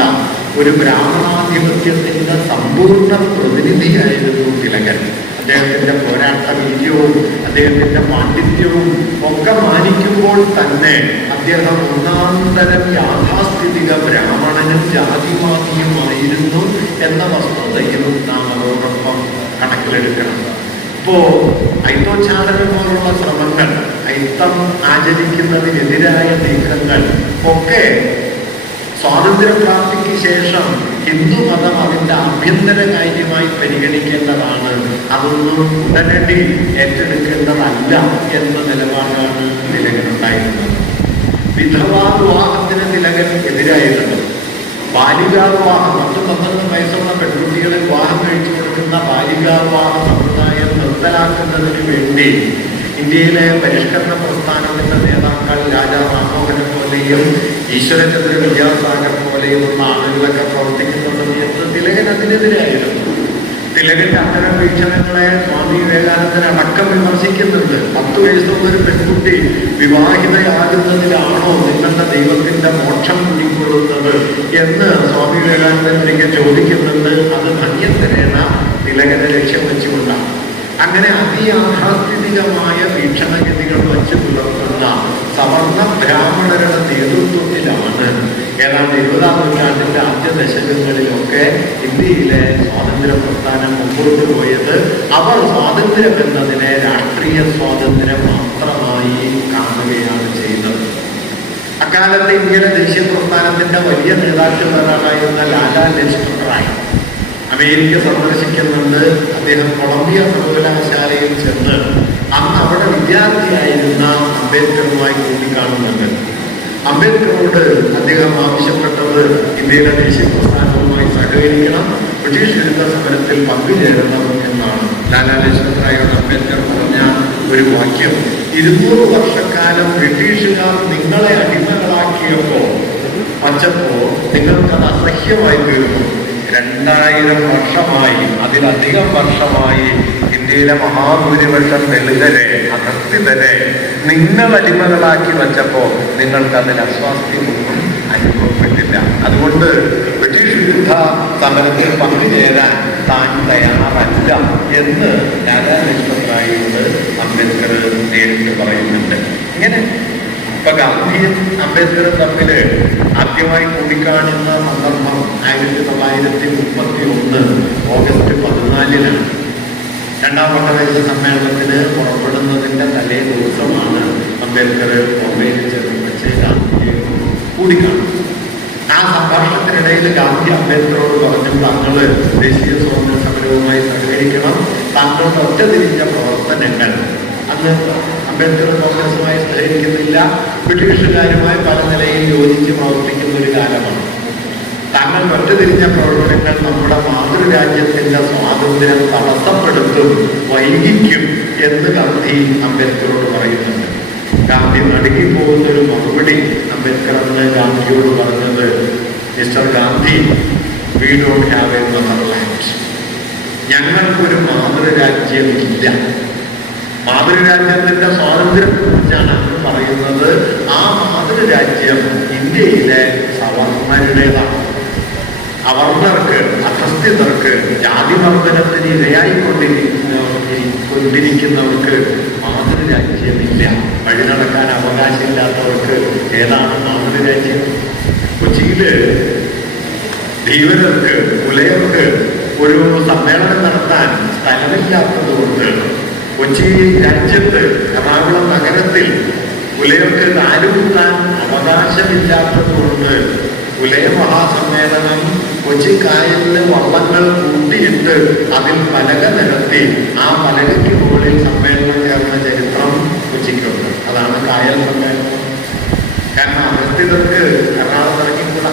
ഒരു ബ്രാഹ്മണാധിപത്യത്തിന്റെ സമ്പൂർണ്ണ പ്രതിനിധിയായിരുന്നു തിലകൻ. അദ്ദേഹത്തിന്റെ പോരാട്ട വീര്യവും അദ്ദേഹത്തിന്റെ പാണ്ഡിത്യവും ഒക്കെ മാനിക്കുമ്പോൾ തന്നെ അദ്ദേഹം ഒന്നാന്തരം യാഥാസ്ഥിതിക ബ്രാഹ്മണനും ജാതിവാദിയുമായിരുന്നു എന്ന വസ്തുതയും നാം അതോടൊപ്പം കണക്കിലെടുക്കണം. ഇപ്പോ ഐത്തോച്ചാടനം പോലുള്ള ശ്രമങ്ങൾ, ഐത്തം ആചരിക്കുന്നതിനെതിരായ നീക്കങ്ങൾ ഒക്കെ സ്വാതന്ത്ര്യപ്രാപ്തിക്ക് ശേഷം ഹിന്ദുമതം അതിൻ്റെ ആഭ്യന്തര കാര്യമായി പരിഗണിക്കേണ്ടതാണ്, അതൊന്നും ഉടനടി ഏറ്റെടുക്കേണ്ടതല്ല എന്ന നിലപാടാണ് തിലകനുണ്ടായിരുന്നത്. വിധവാ വിവാഹത്തിന് തിലകൻ എതിരായിരുന്നു. ബാലികാ വിവാഹം, 10-12 വയസ്സുള്ള പെൺകുട്ടികളെ വിവാഹം കഴിച്ചു കൊടുക്കുന്ന ബാലികാ വിവാഹ സമ്പ്രദായം നിർത്തലാക്കുന്നതിന് വേണ്ടി ഇന്ത്യയിലെ പരിഷ്കരണ പ്രസ്ഥാനത്തിന്റെ നേതാക്കൾ രാജാ റാംമോഹനെ പോലെയും ഈശ്വരചന്ദ്ര വിദ്യാസാഗർ പോലെയുമുള്ള ആളുകളൊക്കെ പ്രവർത്തിക്കുന്ന സമയത്ത് തിലകൻ അതിനെതിരായിരുന്നു. തിലകന്റെ അത്തരം വീക്ഷണങ്ങളെ സ്വാമി വിവേകാനന്ദൻ അടക്കം വിമർശിക്കുന്നുണ്ട്. 10 വയസ്സുള്ള ഒരു പെൺകുട്ടി വിവാഹിതയാകുന്നതിലാണോ നിങ്ങളുടെ ദൈവത്തിന്റെ മോക്ഷം കുടിക്കൊള്ളുന്നത് എന്ന് സ്വാമി വിവേകാനന്ദൻ ഒരിക്കൽ ചോദിക്കുന്നുണ്ട്. അത് അന്യന്തരേണ തിലകനെ ലക്ഷ്യം വെച്ചുകൊണ്ടാണ്. അങ്ങനെ അതിയാഥാസ്ഥിതികമായ വീക്ഷണഗതികൾ വച്ച് പുലർത്തുന്ന സവർണ ബ്രാഹ്മണരുടെ നേതൃത്വത്തിലാണ് ഏതാണ്ട് 20-ാം നൂറ്റാണ്ടിന്റെ ആദ്യ ദശകങ്ങളിലൊക്കെ ഇന്ത്യയിലെ സ്വാതന്ത്ര്യ പ്രസ്ഥാനം മുമ്പോട്ട് പോയത്. അവർ സ്വാതന്ത്ര്യം എന്നതിനെ രാഷ്ട്രീയ സ്വാതന്ത്ര്യം മാത്രമായി കാണുകയാണ് ചെയ്തത്. അക്കാലത്ത് ഇന്ത്യയിലെ ദേശീയ പ്രസ്ഥാനത്തിന്റെ വലിയ നേതാക്കളായിരുന്ന ലാലാ ലജ്പത് റായ് അമേരിക്ക സന്ദർശിക്കുന്നുണ്ട്. അദ്ദേഹം കൊളംബിയ സർവകലാശാലയിൽ ചെന്ന് അന്ന് അവിടെ വിദ്യാർത്ഥിയായിരുന്ന അംബേദ്കറുമായി കൂടിക്കാണുന്നുണ്ട്. അംബേദ്കറോട് അദ്ദേഹം ആവശ്യപ്പെട്ടത് ഇന്ത്യയിലെ ദേശീയ പ്രസ്ഥാനവുമായി സഹകരിക്കണം, ബ്രിട്ടീഷ് വിരുദ്ധ സമരത്തിൽ പങ്കുചേരണം എന്നാണ്. ലാലാ ലജ്പത് റായോട് അംബേദ്കർ പറഞ്ഞ ഒരു വാക്യം, 200 വർഷക്കാലം ബ്രിട്ടീഷുകാർ നിങ്ങളെ അടിമകളാക്കിയപ്പോ നിങ്ങൾക്കത് അസഹ്യമായി തീർന്നു. 2000 വർഷമായി, അതിലധികം വർഷമായി ഇന്ത്യയിലെ മഹാഭൂരിപക്ഷം ദളിതരെ, അധസ്ഥിതരെ നിങ്ങൾ അടിമകളാക്കി വച്ചപ്പോ നിങ്ങൾക്കതിൽ അസ്വാസ്ഥ്യമൊന്നും അനുഭവപ്പെട്ടില്ല. അതുകൊണ്ട് ബ്രിട്ടീഷ് വിരുദ്ധ സമരത്തിൽ പങ്കുചേരാൻ താൻ തയ്യാറല്ല എന്ന് ലാലാ ലജ്പത് റായിയോട് അംബേദ്കർ നേരിട്ട് പറയുന്നുണ്ട്. ഇങ്ങനെ ഇപ്പൊ ഗാന്ധിയും അംബേദ്കറും തമ്മിൽ ആദ്യമായി കൂടിക്കാണുന്ന സന്ദർഭം 1931 ഓഗസ്റ്റ് 14-നാണ്. 2ാം വട്ടമേശ സമ്മേളനത്തിന് പുറപ്പെടുന്നതിന്റെ തലേ ദിവസമാണ് അംബേദ്കർ ബോംബെയിൽ ചെന്ന് വെച്ച് ഗാന്ധിയെ കൂടിക്കാണുന്നത്. ആ സംഭാഷണത്തിനിടയിൽ ഗാന്ധി അംബേദ്കറോട് പറഞ്ഞു, താങ്കൾ ദേശീയ സ്വാതന്ത്ര്യ സമരവുമായി സഹകരിക്കണം, താങ്കളുടെ ഒറ്റതിരിഞ്ഞ പ്രവർത്തനങ്ങൾ, അന്ന് അംബേദ്കർ കോൺഗ്രസുമായി സഹകരിക്കുന്നില്ല, ബ്രിട്ടീഷുകാരുമായി പല നിലയിൽ യോജിച്ച് പ്രവർത്തിക്കുന്ന ഒരു കാലമാണ്. താങ്കൾ ഒറ്റതിരിഞ്ഞ പ്രവർത്തനങ്ങൾ നമ്മുടെ മാതൃരാജ്യത്തിന്റെ സ്വാതന്ത്ര്യം തടസ്സപ്പെടുത്തും, വൈകിക്കും എന്ന് ഗാന്ധി അംബേദ്കറോട് പറയുന്നുണ്ട്. ഗാന്ധി നടുങ്ങിപ്പോകുന്നൊരു മറുപടി അംബേദ്കർ അന്ന് ഗാന്ധിയോട് പറഞ്ഞത്, mister Gandhi, we don't have A motherland. ഞങ്ങൾക്കൊരു മാതൃരാജ്യമില്ല. മാതൃരാജ്യത്തിന്റെ സ്വാതന്ത്ര്യത്തെക്കുറിച്ചാണ് അന്ന് പറയുന്നത്. ആ മാതൃരാജ്യം ഇന്ത്യയിലെ സവർണരുടേതാണ്. അവർണർക്ക്, അധസ്ഥിതർക്ക്, ജാതിമർദ്ദനത്തിന് ഇരയായിക്കൊണ്ടിരിക്കുന്നവർക്ക് മാതൃരാജ്യമില്ല. വഴി നടക്കാൻ അവകാശമില്ലാത്തവർക്ക് ഏതാണ് മാതൃരാജ്യം? കൊച്ചിയില് ധീവരർക്ക്, പുലയർക്ക് ഒരു സമ്മേളനം നടത്താൻ സ്ഥലമില്ലാത്തത് കൊണ്ട് കൊച്ചി രാജ്യത്ത് എറണാകുളം നഗരത്തിൽ പുലയർക്ക് കാലുകുത്താൻ അവകാശമില്ലാത്തത് കൊണ്ട് പുലയ മഹാസമ്മേളനം കൊച്ചി കായലിന് വള്ളങ്ങൾ കൂട്ടിയിട്ട് അതിൽ പലക നിരത്തി ആ പലകയ്ക്ക് മുകളിൽ സമ്മേളനം ചേർന്ന ചരിത്രം കൊച്ചിക്കുണ്ട്. അതാണ് കായൽ സമ്മേളനം. കാരണം അധസ്ഥിതർക്ക് എറണാകുളം ഇറങ്ങിക്കൂടാ.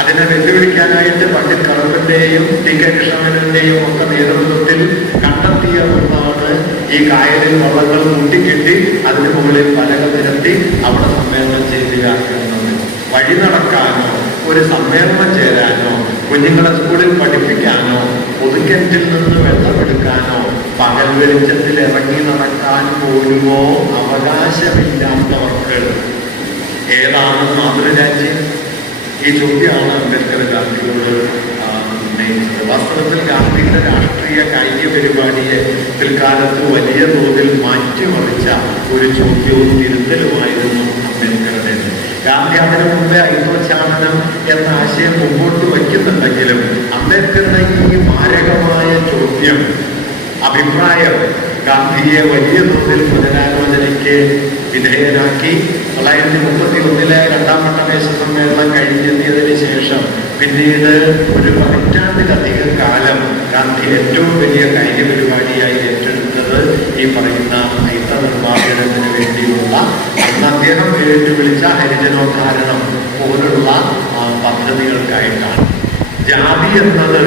അതിനെ വെല്ലുവിളിക്കാനായിട്ട് പണ്ഡിറ്റ് കളപ്പന്റെയും ടി കെ കൃഷ്ണമേനോന്റെയും ഒക്കെ നേതൃത്വത്തിൽ കണ്ടെത്തിയ ഒന്നാണ് ഈ കായലിൽ വള്ളങ്ങൾ കൂട്ടിക്കെട്ടി അതിന് മുകളിൽ പലക നിരത്തി അവിടെ സമ്മേളനം ചെയ്യുക എന്നത്. വഴി നടക്കാനോ ഒരു സമ്മേളനം ചേരാനോ കുഞ്ഞുങ്ങളെ സ്കൂളിൽ പഠിപ്പിക്കാനോ പൊതുക്കിണറ്റിൽ നിന്ന് വെള്ളമെടുക്കാനോ പകൽ വെളിച്ചത്തിൽ ഇറങ്ങി നടക്കാൻ പോലുമോ അവകാശമില്ലാത്തവർക്ക് ഏതാണ് മാതൃരാജ്യം? ഈ ചോദ്യമാണ് അംബേദ്കർ ഗാന്ധിയോട് ഉന്നയിച്ചത്. വാസ്തവത്തിൽ ഗാന്ധിയുടെ രാഷ്ട്രീയ കായിക പരിപാടിയെ പിൽക്കാലത്ത് വലിയ തോതിൽ മാറ്റിമറിച്ച ഒരു ചോദ്യവും തിരുത്തലുമായിരുന്നു അംബേദ്കറുടേത്. ഗാന്ധി അതിനു മുമ്പേ അയിത്തോച്ചാടനം എന്ന ആശയം മുമ്പോട്ട് വയ്ക്കുന്നുണ്ടെങ്കിലും അംബേദ്കറുടെ ഈ മാരകമായ ചോദ്യം അഭിപ്രായം ഗാന്ധിയെ വലിയ തോതിൽ പുനരാലോചനയ്ക്ക് വിധേയനാക്കി. 1931 രണ്ടാം പട്ടമേശ സമ്മേളനം കഴിഞ്ഞെത്തിയതിനു ശേഷം പിന്നീട് ഒരു പതിറ്റാണ്ടിലധികം കാലം ഗാന്ധി ഏറ്റവും വലിയ കായിക പരിപാടിയായി ഏറ്റെടുത്തത് ഈ പറയുന്ന അയിത്ത നിർമ്മാർജ്ജനത്തിന് വേണ്ടിയുള്ള അന്ന് അദ്ദേഹം വിളിച്ച ഹരിജനോദ്ധാരണം പോലുള്ള പദ്ധതികൾക്കായിട്ടാണ്. ജാതി എന്നത്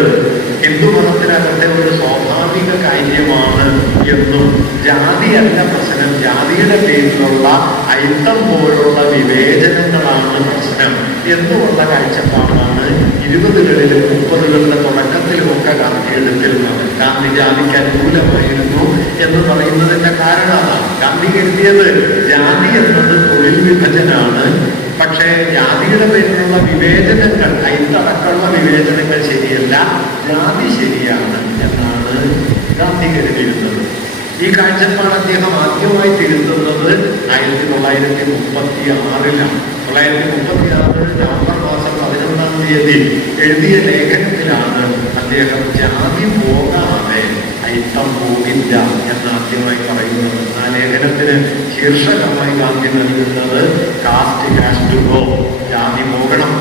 ഹിന്ദുമതത്തിനകത്തെ ഒരു സ്വാഭാവിക കാര്യമാണ് എന്നും ജാതിയല്ല പ്രശ്നം, ജാതിയുടെ പേരിലുള്ള അയിത്തം പോലുള്ള വിവേചനങ്ങളാണ് പ്രശ്നം എന്നുമുള്ള കാഴ്ചപ്പാടാണ് 20കളിലും 30കളുടെ തുടക്കത്തിലുമൊക്കെ ഗാന്ധി എടുത്തിരുന്നത്. ഗാന്ധി ജാതിക്ക് അനുകൂലമായിരുന്നു എന്ന് പറയുന്നതിന്റെ കാരണം അതാണ്. ഗാന്ധി കരുതിയത് ജാതി എന്നത് തൊഴിൽ വിഭജനാണ്, പക്ഷേ ജാതിയുടെ പേരിലുള്ള വിവേചനങ്ങൾ, അയിത്തടക്കമുള്ള വിവേചനങ്ങൾ ശരിയല്ല, ജാതി ശരിയാണ് എന്നാണ് ഗാന്ധി കരുതിയിരുന്നത്. ഈ കാഴ്ചപ്പാട് അദ്ദേഹം ആദ്യമായി തിരുത്തുന്നത് 1936-ലാണ്. 1936 നവംബർ മാസം 11-ാം തീയതി എഴുതിയ ലേഖനത്തിലാണ് അദ്ദേഹം ജാതി പോകാതെ അയിത്തം പോകില്ല എന്ന് ആദ്യമായി പറയുന്നത്. ആ ലേഖനത്തിന് ശീർഷകമായി ഗാന്ധി നൽകുന്നത് കാസ്റ്റ് ഹാസ് ടു ഗോ, ജാതി പോകണം.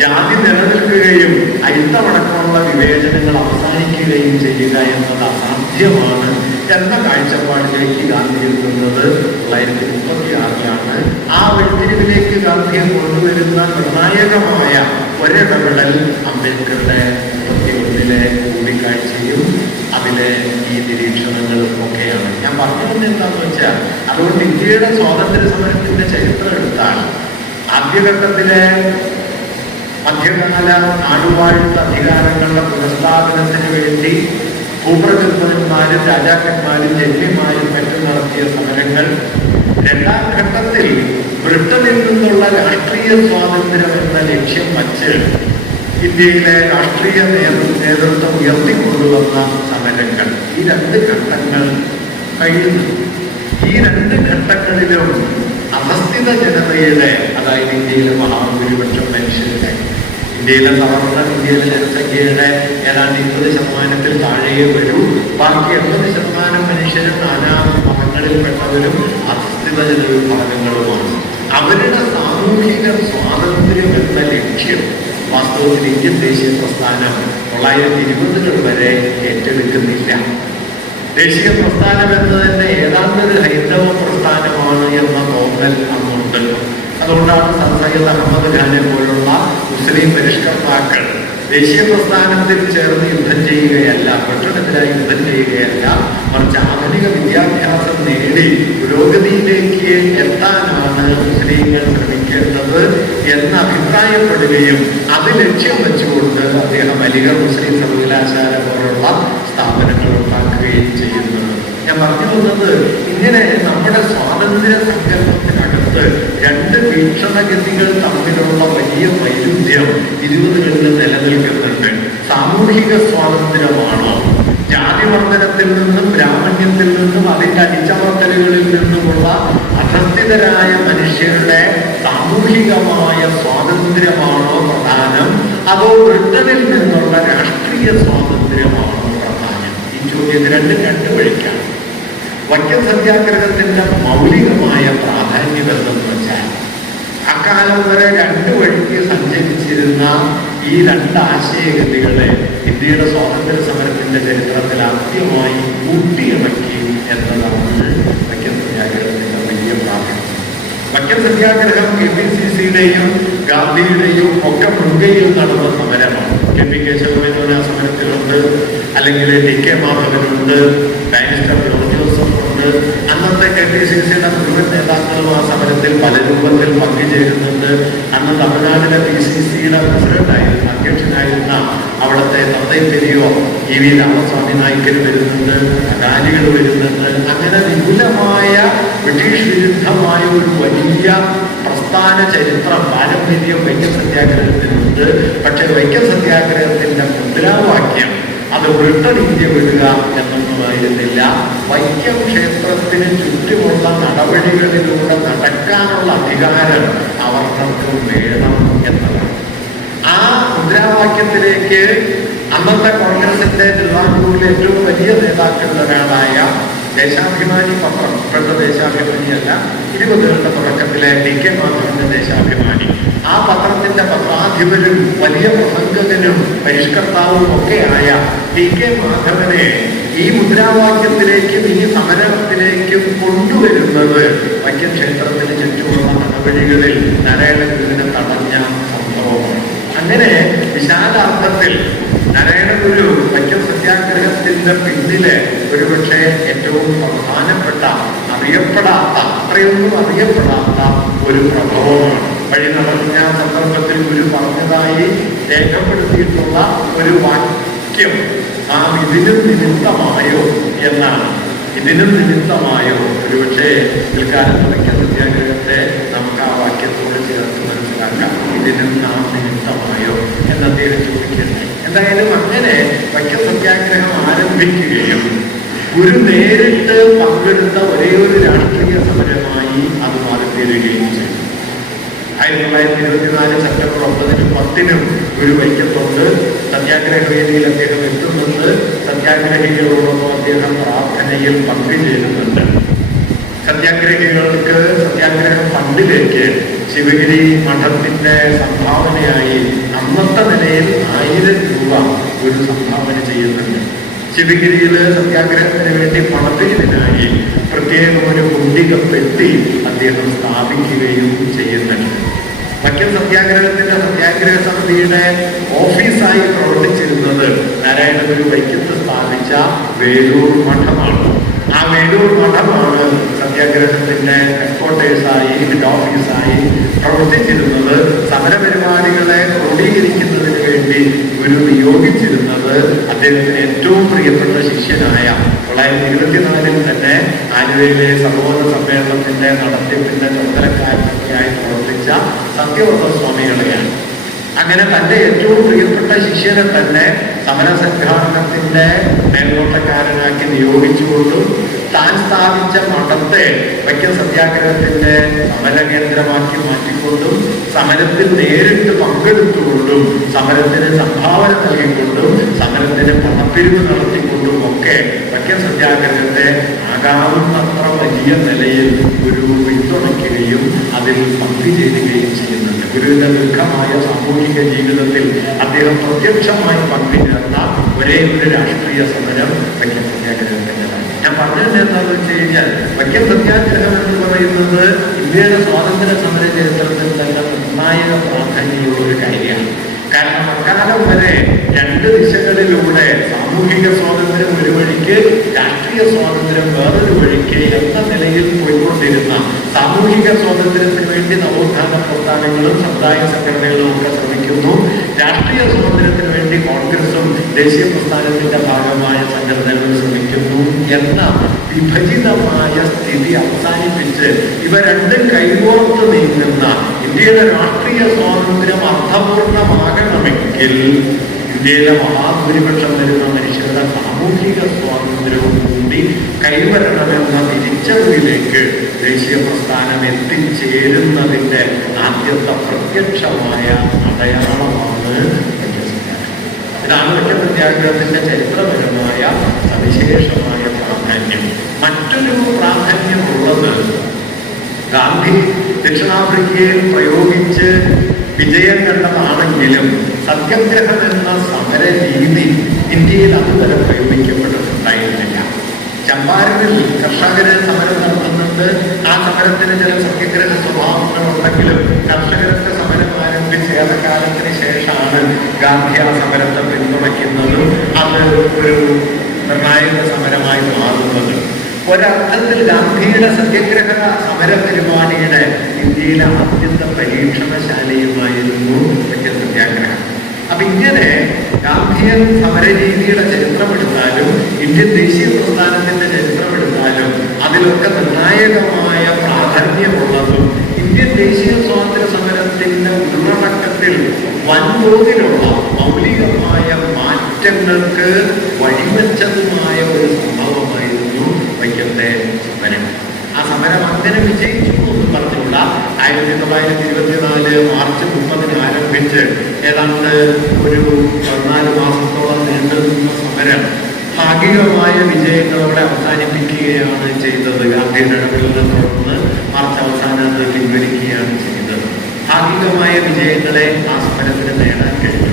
ജാതി നിലനിൽക്കുകയും അയിത്തമടക്കമുള്ള വിവേചനങ്ങൾ അവസാനിക്കുകയും ചെയ്യുക എന്നത് അസാധ്യമാണ് എന്ന കാഴ്ചപ്പാടിലേക്ക് ഗാന്ധി എത്തുന്നത് 1936-ലാണ്. ആ വഴിത്തിരിവിലേക്ക് ഗാന്ധിയെ കൊണ്ടുവരുന്ന നിർണായകമായ ഒരിടപെടൽ അംബേദ്കറുടെ 1931 കൂടിക്കാഴ്ചയും അതിലെ ഈ നിരീക്ഷണങ്ങളും ഒക്കെയാണ്. ഞാൻ പറഞ്ഞത് എന്താണെന്ന് വെച്ചാൽ, അതുകൊണ്ട് ഇന്ത്യയുടെ സ്വാതന്ത്ര്യ സമരത്തിന്റെ ചരിത്രം എടുത്താൽ ആദ്യഘട്ടത്തിലെ മധ്യകാല നാടുവാഴ്ത്ത അധികാരങ്ങളുടെ പുനഃസ്ഥാപനത്തിന് വേണ്ടി ഭൂപ്രകൃതന്മാരും രാജാക്കന്മാരും ജന്മിമാരും മറ്റും നടത്തിയ സമരങ്ങൾ, രണ്ടാം ഘട്ടത്തിൽ ബ്രിട്ടനിൽ നിന്നുള്ള രാഷ്ട്രീയ സ്വാതന്ത്ര്യം എന്ന ലക്ഷ്യം വച്ച് ഇന്ത്യയിലെ രാഷ്ട്രീയ നേതൃത്വം ഉയർത്തിക്കൊണ്ടുവന്ന സമരങ്ങൾ, ഈ രണ്ട് ഘട്ടങ്ങൾ കഴിയുന്നു. ഈ രണ്ട് ഘട്ടങ്ങളിലും അധസ്ഥിത ജനതയുടെ, അതായത് ഇന്ത്യയിലെ മഹാഭൂരിപക്ഷം മനുഷ്യരുടെ, ഇന്ത്യയിലെ സവർണർ, ഇന്ത്യയിലെ ജനസംഖ്യയുടെ ഏതാണ്ട് 20% താഴെയേ വരൂ, ബാക്കി 80% മനുഷ്യരും നാനാ മതങ്ങളിൽപ്പെട്ടവരും അധസ്ഥിത ജനവിഭാഗങ്ങളുമാണ്. അവരുടെ സാമൂഹിക സ്വാതന്ത്ര്യം എന്ന ലക്ഷ്യം വാസ്തവത്തിൽ ഇന്ത്യൻ ദേശീയ പ്രസ്ഥാനം 1920-കൾ വരെ ഏറ്റെടുക്കുന്നില്ല. ദേശീയ പ്രസ്ഥാനം എന്നതിന്റെ ഏതാണ്ടൊരു ഹൈന്ദവ പ്രസ്ഥാനമാണ് എന്ന തോന്നൽ അന്നുണ്ട്. അതുകൊണ്ടാണ് സർ സയ്യിദ് അഹമ്മദ് ഖാനെ പോലുള്ള മുസ്ലിം പരിഷ്കർത്താക്കൾ ദേശീയ പ്രസ്ഥാനത്തിൽ ചേർന്ന് യുദ്ധം ചെയ്യുകയല്ല, ബ്രിട്ടനെതിരായി യുദ്ധം ചെയ്യുകയല്ല, മറിച്ച് ആധുനിക വിദ്യാഭ്യാസം നേടി പുരോഗതിയിലേക്ക് എത്താനാണ് മുസ്ലിങ്ങൾ ശ്രമിക്കേണ്ടത് എന്ന് അഭിപ്രായപ്പെടുകയും അത് ലക്ഷ്യം വെച്ചുകൊണ്ട് അദ്ദേഹം അലിഗഡ് മുസ്ലിം സർവകലാശാല പോലുള്ള സ്ഥാപനങ്ങൾ ഉണ്ടാക്കുകയും ചെയ്യുന്നത്. ഞാൻ പറഞ്ഞു വന്നത്, ഇങ്ങനെ നമ്മുടെ സ്വാതന്ത്ര്യ സങ്കല്പത്തിനകത്ത് രണ്ട് വീക്ഷണഗതികൾ തമ്മിലുള്ള വലിയ വൈരുദ്ധ്യം 20കളിൽ നിലനിൽക്കുന്നുണ്ട്. സാമൂഹിക സ്വാതന്ത്ര്യമാണോ, ജാതിവർദ്ധനത്തിൽ നിന്നും ബ്രാഹ്മണ്യത്തിൽ നിന്നും അതിന്റെ അടിച്ചമർത്തലുകളിൽ നിന്നുമുള്ള അധസ്ഥിതരായ മനുഷ്യരുടെ സാമൂഹികമായ സ്വാതന്ത്ര്യമാണോ പ്രധാനം, അതോ ബ്രിട്ടനിൽ നിന്നുള്ള രാഷ്ട്രീയ സ്വാതന്ത്ര്യമാണോ പ്രധാനം? ഈ ചോദ്യത്തിന് രണ്ട് വഴിക്കാണ്. വൈക്കം സത്യാഗ്രഹത്തിന്റെ മൗലികമായ പ്രാധാന്യം എന്തെന്ന് വെച്ചാൽ, അക്കാലം വരെ രണ്ട് വഴിക്ക് സഞ്ചരിച്ചിരുന്ന ഈ രണ്ട് ആശയഗതികളെ ഇന്ത്യയുടെ സ്വാതന്ത്ര്യ സമരത്തിന്റെ ചരിത്രത്തിൽ ആദ്യമായി കൂട്ടിയിണക്കി എന്നതാണ് വൈക്കം സത്യാഗ്രഹത്തിന്റെ വലിയ പ്രാധാന്യം. വൈക്കം സത്യാഗ്രഹം KPCCയുടെയും ഗാന്ധിയുടെയും ഒക്കെ മുൻകൈയിൽ നടന്ന സമരമാണ്. KP കേശവമേനോൻ ആ സമരത്തിലുണ്ട്, അല്ലെങ്കിൽ DK മാധവനുണ്ട്, ബാരിസ്റ്റർ ജോർജ് ജോസഫ് ഉണ്ട്. അന്നത്തെ KPCCയുടെ മുഴുവൻ നേതാക്കളും ആ സമരത്തിൽ പല രൂപത്തിൽ പങ്കുചേരുന്നുണ്ട്. അന്ന് തമിഴ്നാട്ടിലെ PCCയുടെ പ്രസിഡന്റായിരുന്ന, അധ്യക്ഷനായിരുന്ന അവിടുത്തെ തന്തൈ പെരിയോ EV രാമസ്വാമി നായ്ക്കർ വരുന്നുണ്ട്, അകാലികൾ വരുന്നുണ്ട്. അങ്ങനെ വിപുലമായ ബ്രിട്ടീഷ് വിരുദ്ധമായ ഒരു വലിയ പ്രസ്ഥാന ചരിത്രം പാരമ്പര്യം വൈക്കം സത്യാഗ്രഹത്തിനുണ്ട്. പക്ഷെ വൈക്കം സത്യാഗ്രഹത്തിന്റെ മുദ്രാവാക്യം അത് ബ്രിട്ടൻ ഇന്ത്യ വിടുക എന്നൊന്നുമായിരുന്നില്ല. വൈക്കം ക്ഷേത്രത്തിന് ചുറ്റുമുള്ള നടപടികളിലൂടെ നടക്കാനുള്ള അധികാരം അവർക്കും വേണം എന്നതാണ്. ആ മുദ്രാവാക്യത്തിലേക്ക് അന്നത്തെ കോൺഗ്രസിന്റെ തിരുവാങ്കൂറിലെ ഏറ്റവും വലിയ നേതാക്കളിൽ ഒരാളായ ദേശാഭിമാനി പത്രം, ഇപ്പോഴത്തെ ദേശാഭിമാനിയല്ല, 20കളുടെ തുടക്കത്തിലെ DK മാധവന്റെ ദേശാഭിമാനി, ആ പത്രത്തിന്റെ പത്രാധിപരും വലിയ പ്രസംഗകനും പരിഷ്കർത്താവും ഒക്കെയായ DK മാധവനെ ഈ മുദ്രാവാക്യത്തിലേക്കും ഈ സമരത്തിലേക്കും കൊണ്ടുവരുന്നത് വൈക്കം ക്ഷേത്രത്തിന് ചുറ്റുമുള്ള നടപടികളിൽ നാരായണ ഗുരുവിനെ തടഞ്ഞ സംഭവമാണ്. അങ്ങനെ വിശാലാർത്ഥത്തിൽ നാരായണ ഗുരു വൈക്കം സത്യാഗ്രഹത്തിന്റെ പിന്നിലെ ഒരുപക്ഷെ ഏറ്റവും പ്രധാനപ്പെട്ട, അറിയപ്പെടാത്ത, അത്രയൊന്നും അറിയപ്പെടാത്ത ഒരു പ്രഭവമാണ്. വഴി നടന്ന സന്ദർഭത്തിൽ ഗുരു പറഞ്ഞതായി രേഖപ്പെടുത്തിയിട്ടുള്ള ഒരു വാക്യം നാം ഇതിനും നിമിത്തമായോ എന്നാണ്. ഇതിനും നിമിത്തമായോ ഒരുപക്ഷെ പിൽക്കാലത്ത് വൈക്കം സത്യാഗ്രഹത്തെ നമുക്ക് ആ വാക്യത്തോട് ചേർത്ത് മനസ്സിലാക്കാം. ഇതിനും നാം നിമിത്തമായോ എന്ന് അദ്ദേഹം ചോദിക്കുന്നത്. എന്തായാലും അങ്ങനെ വൈക്കം സത്യാഗ്രഹം ആരംഭിക്കുകയും ഗുരു നേരിട്ട് പങ്കെടുത്ത ഒരേ ഒരു രാഷ്ട്രീയ സമരമായി അത് മാറിത്തീരുകയും ചെയ്തു. 1924 സെപ്റ്റംബർ 9-നും 10-നും ഗുരു വൈക്കത്തുണ്ട്. സത്യാഗ്രഹ വേദിയിൽ അദ്ദേഹം എത്തുന്നുണ്ട്. സത്യാഗ്രഹികളോടൊപ്പം അദ്ദേഹം പ്രാർത്ഥനയിൽ പങ്കുചേരുന്നുണ്ട്. സത്യാഗ്രഹികൾക്ക് സത്യാഗ്രഹ ഫണ്ടിലേക്ക് ശിവഗിരി മഠത്തിന്റെ സംഭാവനയായി അന്നത്തെ നിലയിൽ 1000 രൂപ ഒരു സംഭാവന ചെയ്യുന്നുണ്ട്. ശിവഗിരിയില് സത്യാഗ്രഹത്തിന് വേണ്ടി പണത്തിനായി പ്രത്യേകം ഒരു കുണ്ടിക പെട്ടി അദ്ദേഹം സ്ഥാപിക്കുകയും ചെയ്യുന്നുണ്ട്. വൈക്കം സത്യാഗ്രഹത്തിന്റെ സത്യാഗ്രഹ സമിതിയുടെ ഓഫീസായി പ്രവർത്തിച്ചിരുന്നത് നാരായണ ഗുരു വൈക്കത്ത് സ്ഥാപിച്ച വേലൂർ മഠമാണ്. ആ വേലൂർ മഠമാണ് സത്യാഗ്രഹത്തിന്റെ ഹെഡ്ക്വാർട്ടേഴ്സായി, ഹെഡ് ഓഫീസായി പ്രവർത്തിച്ചിരുന്നത്. സമരപരിപാടികളെ ക്രോഡീകരിക്കുന്നതിന് വേണ്ടി ഗുരു നിയോഗിച്ചിരുന്നത് അദ്ദേഹത്തിന് ഏറ്റവും പ്രിയപ്പെട്ട ശിഷ്യനായ 1924 തന്നെ ആലുവയിലെ സഹോദര സമ്മേളനത്തിന്റെ നടത്തിപ്പിന്റെ ചുമതലക്കാരനൊക്കെയായി പ്രവർത്തിച്ച സത്യവ്രത സ്വാമികളെയാണ്. അങ്ങനെ തന്റെ ഏറ്റവും പ്രിയപ്പെട്ട ശിഷ്യനെ തന്നെ സമരസംഘാടനത്തിന്റെ മേൽനോട്ടക്കാരനാക്കി നിയോഗിച്ചുകൊണ്ടും താൻ സ്ഥാപിച്ച മഠത്തെ വൈക്കം സത്യാഗ്രഹത്തിന്റെ സമരകേന്ദ്രമാക്കി മാറ്റിക്കൊണ്ടും സമരത്തിൽ നേരിട്ട് പങ്കെടുത്തുകൊണ്ടും സമരത്തിന് സംഭാവന നൽകിക്കൊണ്ടും സമരത്തിന് പണപ്പിരിവ് നടത്തിക്കൊണ്ടും ഒക്കെ വൈക്കം സത്യാഗ്രഹത്തെ ആകാവുന്നത്ര വലിയ നിലയിൽ ഒരു പിന്തുണയ്ക്കുകയും അതിൽ പങ്കുചേരുകയും ചെയ്യുന്നുണ്ട്. ഗുരുവിന്റെ ദീർഘമായ സാമൂഹിക ജീവിതത്തിൽ അദ്ദേഹം പ്രത്യക്ഷമായി പങ്കുചേർന്ന ഒരേ ഒരു രാഷ്ട്രീയ സമരം വൈക്കം സത്യാഗ്രഹത്തിൻ്റെതാണ്. ഞാൻ പറഞ്ഞത് എന്താണെന്ന് വെച്ച് കഴിഞ്ഞാൽ വൈക്കം സത്യാഗ്രഹം എന്ന് പറയുന്നത് ഇന്ത്യയുടെ സ്വാതന്ത്ര്യ സമര ചരിത്രത്തിൽ തന്നെ നിർണായക പ്രാധാന്യമുള്ള ഒരു കാര്യമാണ്. കാരണം അക്കാലം വരെ 2 ദിശകളിലൂടെ സാമൂഹിക സ്വാതന്ത്ര്യം ഒരു വഴിക്ക്, രാഷ്ട്രീയ സ്വാതന്ത്ര്യം വേറൊരു വഴിക്ക് എന്ന നിലയിൽ പോയിക്കൊണ്ടിരുന്ന, സാമൂഹിക സ്വാതന്ത്ര്യത്തിന് വേണ്ടി നവോത്ഥാന പ്രസ്ഥാനങ്ങളും സമുദായ സംഘടനകളും ഒക്കെ ശ്രമിക്കുന്നു, രാഷ്ട്രീയ സ്വാതന്ത്ര്യത്തിന് വേണ്ടി കോൺഗ്രസും ദേശീയ പ്രസ്ഥാനത്തിന്റെ ഭാഗമായ സംഘടനകൾ ശ്രമിക്കുന്നു എന്ന വിഭജിതമായ സ്ഥിതി അവസാനിപ്പിച്ച് ഇവ രണ്ടും കൈകോർത്ത് നീങ്ങുന്ന ഇന്ത്യയുടെ രാഷ്ട്രീയ സ്വാതന്ത്ര്യം അർത്ഥപൂർണമാകണമെങ്കിൽ ഇന്ത്യയിലെ മഹാഭൂരിപക്ഷം വരുന്ന മനുഷ്യരുടെ സാമൂഹിക സ്വാതന്ത്ര്യവും കൂടി കൈവരണമെന്ന തിരിച്ചറിവിലേക്ക് ദേശീയ പ്രസ്ഥാനം എത്തിച്ചേരുന്നതിൻ്റെ ആദ്യത്തെ പ്രത്യക്ഷമായ അടയാളമാണ് വൈക്കം സത്യാഗ്രഹം. ഇതാണ് വൈക്കം സത്യാഗ്രഹത്തിന്റെ ചരിത്രപരമായ സവിശേഷമായ പ്രാധാന്യം. മറ്റൊരു പ്രാധാന്യമുള്ളത് ഗാന്ധി ദക്ഷിണാഫ്രിക്കയിൽ പ്രയോഗിച്ച് വിജയം കണ്ടതാണെങ്കിലും സത്യാഗ്രഹം എന്ന സമര രീതി ഇന്ത്യയിൽ അതുവരെ പ്രയോഗിക്കപ്പെട്ടിട്ടുണ്ടായിരുന്നില്ല. ചമ്പാരനിൽ കർഷകര് സമരം നടത്തുന്നുണ്ട്. ആ സമരത്തിന് ചില സത്യഗ്രഹ സ്വഭാവങ്ങളുണ്ടെങ്കിലും കർഷകരുടെ സമരം ആരംഭിച്ച് ഏറെക്കാലത്തിന് ശേഷമാണ് ഗാന്ധി ആ സമരത്തെ പിന്തുണയ്ക്കുന്നതും അത് ഒരു നിർണായക സമരമായി മാറുന്നത്. ഒരർത്ഥത്തിൽ ഗാന്ധിയുടെ സത്യഗ്രഹ സമര പരിപാടിയുടെ ഇന്ത്യയിലെ ആദ്യത്തെ പരീക്ഷണശാലയുമായിരുന്നു സത്യ സത്യാഗ്രഹം. അപ്പൊ ഇങ്ങനെ ഗാന്ധിയൻ സമരരീതിയുടെ ചരിത്രമെടുത്താലും ഇന്ത്യൻ ദേശീയ പ്രസ്ഥാനത്തിന്റെ ചരിത്രമെടുത്താലും അതിലൊക്കെ നിർണായകമായ പ്രാധാന്യമുള്ളതും ഇന്ത്യൻ ദേശീയ സ്വാതന്ത്ര്യ സമരത്തിന്റെ ഉള്ളടക്കത്തിൽ വൻതോതിലുള്ള മൗലികമായ മാറ്റങ്ങൾക്ക് വഴിവെച്ചതുമായ ഒരു സംഭവമായിരുന്നു വൈക്കത്തെ സമരം. ആ സമരം അങ്ങനെ വിജയിച്ചു എന്ന് പറഞ്ഞുകൂടാ. 1924 മാർച്ച് 30 ആരംഭിച്ച് ഏതാണ്ട് ഒരു 14 മാസത്തോളം നീണ്ടുനിന്ന സമരം ഭാഗികമായ വിജയങ്ങളോടെ അവസാനിപ്പിക്കുകയാണ് ചെയ്തത്. ഗാന്ധിയുടെ ഇടപെടലിനെ തുടർന്ന് മാർച്ച് അവസാനത്ത് പിൻവലിക്കുകയാണ് ചെയ്തത്. ഭാഗികമായ വിജയങ്ങളെ ആ സമരത്തിന് നേടാൻ കഴിഞ്ഞു.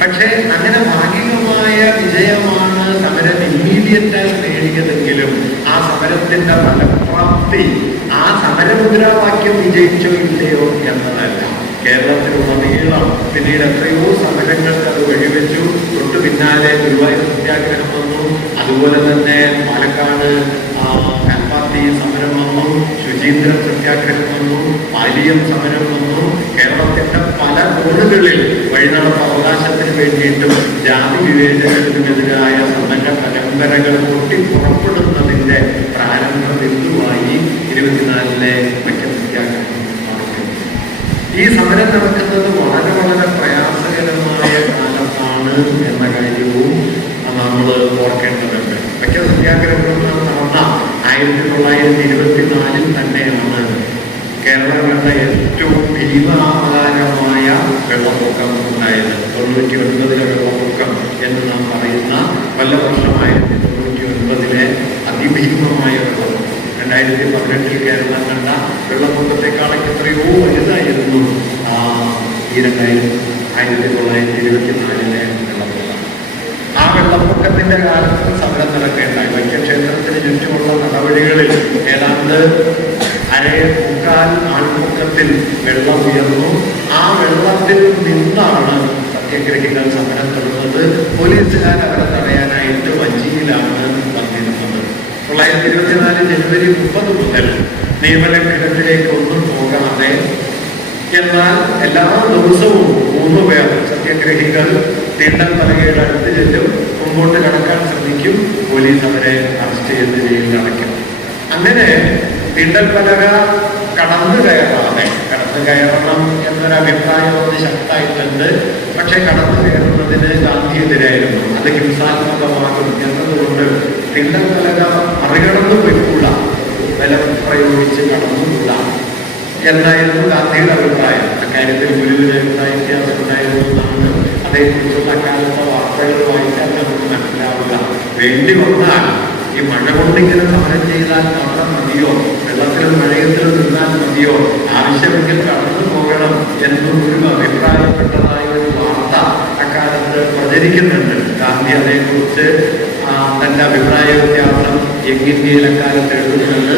പക്ഷേ അങ്ങനെ ഭാഗികമായ വിജയമാണ് സമരം ഇമ്മീഡിയറ്റായി നേടിയതെങ്കിലും ആ സമരത്തിന്റെ ഫലപ്രാപ്തി ആ സമരമുദ്രാവാക്യം വിജയിച്ചോ ഇല്ലയോ എന്നതല്ല. കേരളത്തിലുടനീളം പിന്നീട് എത്രയോ സമരങ്ങൾക്ക് അത് വഴിവെച്ചു. തൊട്ടു പിന്നാലെ ഗുരുവായൂർ സത്യാഗ്രഹം വന്നു. അതുപോലെ തന്നെ പാലക്കാട് കൽപ്പാത്തി സമരം വന്നു. ശുചീന്ദ്രൻ സത്യാഗ്രഹം വന്നു. പാലിയം സമരം വന്നു. കേരളത്തിന്റെ പല കോണുകളിൽ വഴിനടപ്പ് അവകാശത്തിന് വേണ്ടിയിട്ടും ജാതി വിവേചനത്തിനുമെതിരായ സമര പരമ്പരകൾ പൊട്ടിപ്പുറപ്പെടുന്നതിന്റെ പ്രാരംഭ ബിന്ദുവായി 24 വൈക്കം സത്യാഗ്രഹം നടക്കുന്നു. ഈ സമരം നടക്കുന്നത് വളരെ വളരെ പ്രയാസകരമായ കാലത്താണ് എന്ന കാര്യവും നമ്മൾ ഓർക്കേണ്ടതുണ്ട്. വൈക്കം സത്യാഗ്രഹം നടന്ന 1924 തന്നെയാണ് കേരളം കണ്ട ഏറ്റവും ഭീമാകാരമായ വെള്ളപ്പൊക്കം ഉണ്ടായത്. 99 വെള്ളപ്പൊക്കം എന്ന് നാം പറയുന്ന കൊല്ലവർഷം 1999 അതിഭീമമായ വെള്ളപ്പൊക്കം. 2018 കേരളം കണ്ട വെള്ളപ്പൊക്കത്തെക്കാളൊക്കെ എത്രയോ വലുതായിരുന്നു ഈ 1924 വെള്ളപ്പൊക്കം. ആ വെള്ളപ്പൊക്കത്തിന്റെ കാലത്ത് സമരം നടക്കേണ്ടായി. വൈക്കക്ഷേത്രത്തിന് ചുറ്റുമുള്ള നടപടികളിൽ ഏതാണ്ട് 1/4 ആൾപ്പൊക്കത്തിൽ വെള്ളം ഉയർന്നു. ആ വെള്ളത്തിൽ നിന്നാണ് സത്യാഗ്രഹികൾ സമരം തുടർന്നത്. പോലീസുകാർ അവരെ തടയാനായിട്ട് വഞ്ചിയിലാണ് വന്നിരുന്നത്. 1924 ജനുവരി 30 മുതൽ നിയമലംഘനത്തിലേക്ക് ഒന്നും പോകാതെ എന്നാൽ എല്ലാ ദിവസവും 3 പേർ സത്യാഗ്രഹികൾ തീണ്ടൽ പലകയുടെ അടുത്ത് ചെല്ലും. മുമ്പോട്ട് കടക്കാൻ ശ്രമിക്കും. പോലീസ് അവരെ അറസ്റ്റ് ചെയ്ത് ജയിലിൽ അടയ്ക്കും. അങ്ങനെ തീണ്ടൽ പലക കടന്നു കയറണം എന്നൊരു അഭിപ്രായം അത് ശക്തമായിട്ടുണ്ട്. പക്ഷെ കടന്നു കയറുന്നതിന് ഗാന്ധിയെതിരായിരുന്നു. അത് ഹിംസാത്മകമാകും എന്നതുകൊണ്ട് തീണ്ടൽ പലക മറികടന്നു പോയിക്കൂടാ, ബലം പ്രയോഗിച്ച് കടന്നുകൂടാ എന്നായിരുന്നു ഗാന്ധിയുടെ അഭിപ്രായം. അക്കാര്യത്തിൽ ഗുരുവിന് അഭിപ്രായ വ്യത്യാസം ഉണ്ടായിരുന്നു എന്നാണ് അതേക്കുറിച്ചുള്ള അക്കാലത്തെ വാർത്തകൾ വായിക്കാൻ നമുക്ക് മനസ്സിലാവുക. വേണ്ടി വന്നാൽ ഈ മഴ കൊണ്ടിങ്ങനെ സമരം ചെയ്താൽ മാത്രം മതിയോ, വെള്ളത്തിലും മഴയത്തിലും നിന്നാൽ മതിയോ, ആവശ്യമെങ്കിൽ കടന്നു പോകണം എന്നും ഒരു അഭിപ്രായപ്പെട്ടതായ ഒരു വാർത്ത അക്കാലത്ത് പ്രചരിക്കുന്നുണ്ട്. ഗാന്ധി അതേക്കുറിച്ച് തന്റെ അഭിപ്രായ വ്യത്യാസം ഇന്ത്യയിൽ അക്കാലത്ത് എഴുതുന്നുണ്ട്.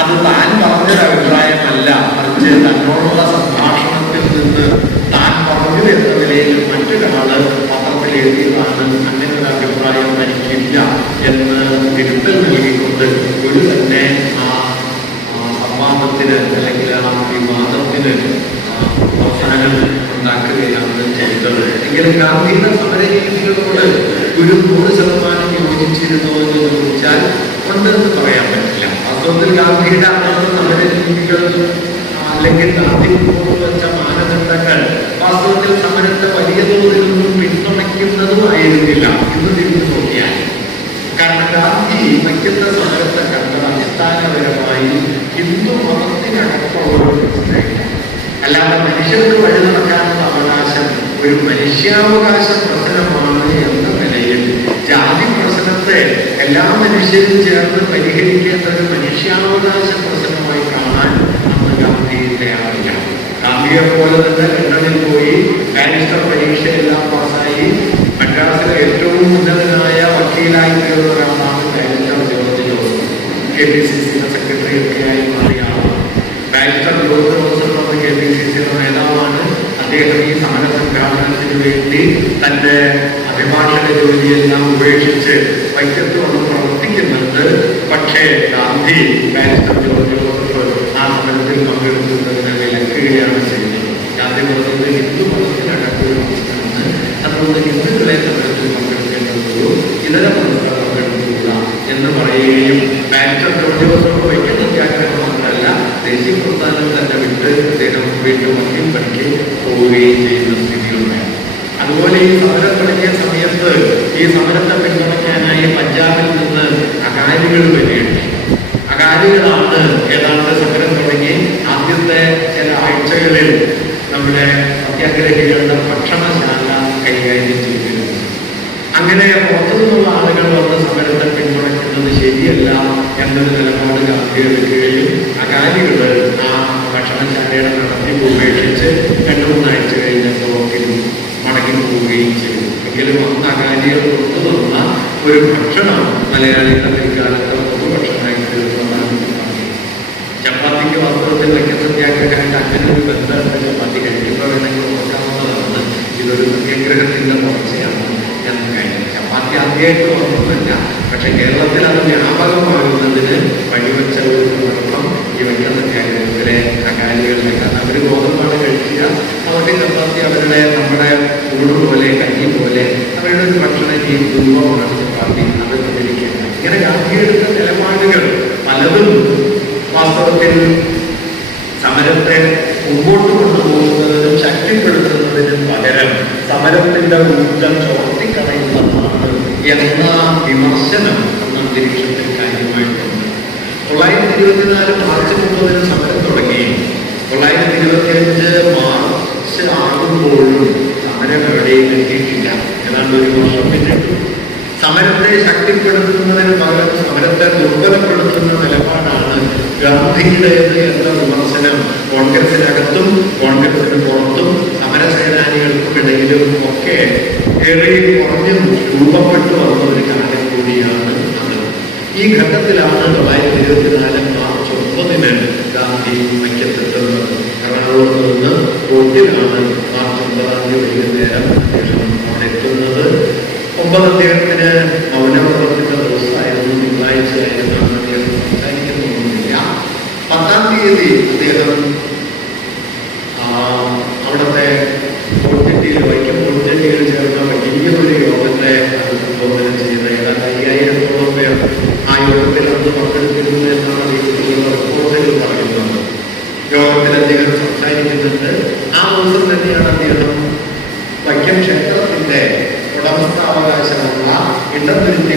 അത് താൻ പറഞ്ഞൊരു അഭിപ്രായമല്ല, മറിച്ച് തന്നോടുള്ള സംഭാഷണത്തിൽ നിന്ന് താൻ പറഞ്ഞു എന്ന നിലയിൽ മറ്റൊരാള് പത്രത്തിൽ എഴുതിയതാണ്. അങ്ങനെ ഒരു അഭിപ്രായം തനിക്കില്ല എന്ന് തിരുത്തൽ നൽകിക്കൊണ്ട് ഒരു തന്നെ ആ സംവാദത്തിന് അല്ലെങ്കിൽ ആ വിവാദത്തിന് അവസാനം ഉണ്ടാക്കുകയാണ് ചെയ്തത്. എങ്കിലും ഗാന്ധിയുടെ സമരരീതികളോട് ഒരു 100% യോജിച്ചിരുന്നോ എന്ന് ചോദിച്ചാൽ ഉണ്ടെന്ന് പറയാൻ പറ്റില്ല. വാസ്തവത്തിൽ ഗാന്ധിയുടെ അന്നത്തെ സമരരീതികൾ അല്ലെങ്കിൽ ഗാന്ധി വെച്ച മാനദണ്ഡങ്ങൾ വാസ്തവത്തിൽ സമരത്തെ വലിയ തോതിലൊന്നും പിന്തുണയ്ക്കുന്നതുമായിരുന്നില്ല ഇന്ന് തിരിഞ്ഞു നോക്കിയാൽ. കാരണം ഗാന്ധി വയ്ക്കുന്ന സമരത്തെ കണ്ടത് അടിസ്ഥാനപരമായി ഹിന്ദു മതത്തിനടക്കമുള്ള ഒരു പ്രശ്നമില്ല. അല്ലാതെ മനുഷ്യർക്ക് വഴി നടക്കാനുള്ള അവകാശം ഒരു മനുഷ്യാവകാശ പ്രശ്നമാണ് എന്ന നിലയിൽ ജാതി പ്രശ്നത്തെ എല്ലാ മനുഷ്യരും ചേർന്ന് പരിഹരിക്കേണ്ട ഒരു മനുഷ്യാവകാശ പ്രശ്നമായി കാണാൻ അന്ന് ഗാന്ധി തയ്യാറില്ല. ഗാന്ധിയെ പോലെ തന്നെ ലണ്ടനിൽ പോയി ബാരിസ്റ്റർ പരീക്ഷയെല്ലാം പാസ്സായി മദ്രാസിലെ ഏറ്റവും ഉന്നതനായ വക്കീലായി തീർന്ന ഒരാളാണ് ബാരിസ്റ്റർ ജോർജ്. വേണ്ടി തന്റെ അഭിഭാഷക ജോലിയെല്ലാം ഉപേക്ഷിച്ച് വൈക്കത്ത് കൊണ്ട് പ്രവർത്തിക്കുന്നുണ്ട്. പക്ഷേ ഗാന്ധി ബാരിസ്റ്റർ ജോർജ് ജോസഫ് ആ സമരത്തിൽ പങ്കെടുക്കുന്നതിന് വിലക്കുകയാണ് ചെയ്യുന്നത്. ഗാന്ധി പറഞ്ഞത് ഹിന്ദു മതത്തിനകത്ത് ഒരു പ്രശ്നമാണ്, അതുകൊണ്ട് ഹിന്ദുക്കളെ സമരത്തിൽ പങ്കെടുക്കേണ്ടതുള്ളൂ, ഇതര മതസ്ഥർ പങ്കെടുക്കുക എന്ന് പറയുകയും ബാരിസ്റ്റർ ജോർജ് ജോസഫ് വൈക്കം സത്യാഗ്രഹം മാത്രമല്ല ദേശീയ പ്രസ്ഥാനം തന്നെ വിട്ട് അദ്ദേഹം വീണ്ടും വക്കീൽ പണിക്ക് പോവുകയും ചെയ്യുന്ന സ്ഥിതിയുണ്ടായി. അതുപോലെ ഈ സമരം തുടങ്ങിയ സമയത്ത് ഈ സമരത്തെ പിന്തുണയ്ക്കാനായി പഞ്ചാബിൽ നിന്ന് അകാലികൾ വരികയുണ്ട്. അകാലികളാണ് ഏതാണ്ട് സമരം തുടങ്ങി ആദ്യത്തെ ചില ആഴ്ചകളിൽ നമ്മുടെ സത്യാഗ്രഹികളുടെ ഭക്ഷണശാല കൈകാര്യം ചെയ്തിരുന്നു. അങ്ങനെ പുറത്തുനിന്നുള്ള ആളുകൾ വന്ന് സമരത്തെ പിന്തുണയ്ക്കുന്നത് ശരിയല്ല എന്നൊരു നിലപാട് ഗാന്ധി എടുക്കുകയും അകാലികൾ ആ ഭക്ഷണശാലയുടെ നടത്തിപ്പ് ഉപേക്ഷിച്ച് 2-3 ആഴ്ച കഴിഞ്ഞപ്പോൾ മടങ്ങി പോവുകയും ചെയ്തു. എങ്കിലും അന്ന് അകാലികൾ കൊണ്ടുവന്ന ഒരു ഭക്ഷണം മലയാളികളുടെ പിൽക്കാലത്ത് പൊതുഭക്ഷണമായി തീർന്നതാണ് ചപ്പാത്തിക്ക് വാസ്തവത്തിൽ വയ്ക്കുന്ന സത്യാഗ്രഹമായിട്ട് അങ്ങനെ ഒരു ബന്ധമുണ്ട്. ചപ്പാത്തി കഴിക്കുമ്പോൾ വേണമെങ്കിൽ നോക്കാവുന്നതാണ്. ഇതൊരു സത്യാഗ്രഹത്തിന്റെ വളർച്ചയാണ് എന്ന് കാര്യം. ചപ്പാത്തി ആദ്യമായിട്ട് വന്നതല്ല, പക്ഷെ കേരളത്തിൽ അത് വ്യാപകമാകുന്നതിന് വഴിവെച്ച ഒരു സന്ദർഭം ഈ വയ്ക്കുന്ന സത്യാഗ്രഹത്തിലെ അകാലികളുടെ. കാരണം അവർ ഗോതമ്പാണ് കഴിക്കുക, അവരുടെ ചപ്പാത്തി അവരുടെ നമ്മുടെ ഊട് പോലെ കഞ്ഞി പോലെ അവരുടെ ഒരു ഭക്ഷണ രൂപമാണ് ചപ്പാത്തി. അത് പ്രചരിക്കുന്നത് ഇങ്ങനെ ഗാന്ധിയെടുത്ത നിലപാടുകൾ പലതും വാസ്തവത്തിൽ സമരത്തെ മുമ്പോട്ട് കൊണ്ടുപോകുന്നതിനും ശക്തിപ്പെടുത്തുന്നതിനും പകരം സമരത്തിന്റെ ഊർജം ചോർത്തിക്കളയുന്നതാണ് എന്ന വിമർശനം അന്തരീക്ഷത്തിൽ കാര്യമായിട്ടുണ്ട്. 924 മാർച്ച് 30 സമരം തുടങ്ങി. 925 മാർച്ച് ആകുമ്പോഴും സമരം എവിടെയും എത്തിയിട്ടില്ല. ഏതാണ്ട് 1 വർഷം പിന്നിട്ടു. സമരത്തെ ശക്തിപ്പെടുത്തുന്നതിന് പകരം സമരത്തെ ദുർബലപ്പെടുത്തുന്ന നിലപാടാണ് ഗാന്ധിയുടേത് എന്ന വിമർശനം കോൺഗ്രസിനകത്തും കോൺഗ്രസിന് പുറത്തും സമരസേനാനികൾക്കും ഇടയിലും ഒക്കെ ഏറെ കുറഞ്ഞും രൂപപ്പെട്ടു വന്ന ഒരു കാര്യം കൂടിയാണ് അത്. ഈ ഘട്ടത്തിലാണ് 924 മാർച്ച് 9 ഗാന്ധി വൈക്കത്തെത്തുന്നത്. എറണാകുളത്ത് നിന്ന് റോഡിലാണ് മാർച്ച് 9 വൈകുന്നേരം അദ്ദേഹം അവിടെ എത്തുന്നത്. 9 അദ്ദേഹത്തിന് മൗനവ്രതത്തിന്റെ ദിവസമായിരുന്നു, തിങ്കളാഴ്ചയായിരുന്നു. അദ്ദേഹം സംസാരിക്കുന്നൊന്നുമില്ല. 10-ാം തീയതി അദ്ദേഹം അവിടുത്തെ പോളിറ്റെക്നിക്കിൽ വൈക്കം പോളിറ്റെക്നിക്കിൽ ചേർന്ന വലിയൊരു യോഗത്തെ സംബോധന ചെയ്ത് ഏതാണ്ട് 5000-ഓളം പേർ ആ യോഗത്തിൽ അന്ന് പങ്കെടുത്തിരുന്നു എന്നാണ് അദ്ദേഹത്തിലുള്ള റിപ്പോർട്ടുകൾ പറയുന്നത്. യോഗത്തിൽ അദ്ദേഹം സംസാരിക്കുന്നുണ്ട്. ആ ദിവസം തന്നെയാണ് അദ്ദേഹം വൈക്കം ക്ഷേത്രത്തിന്റെ ഉടമസ്ഥാവകാശമുള്ള ഇടംതിരുത്തി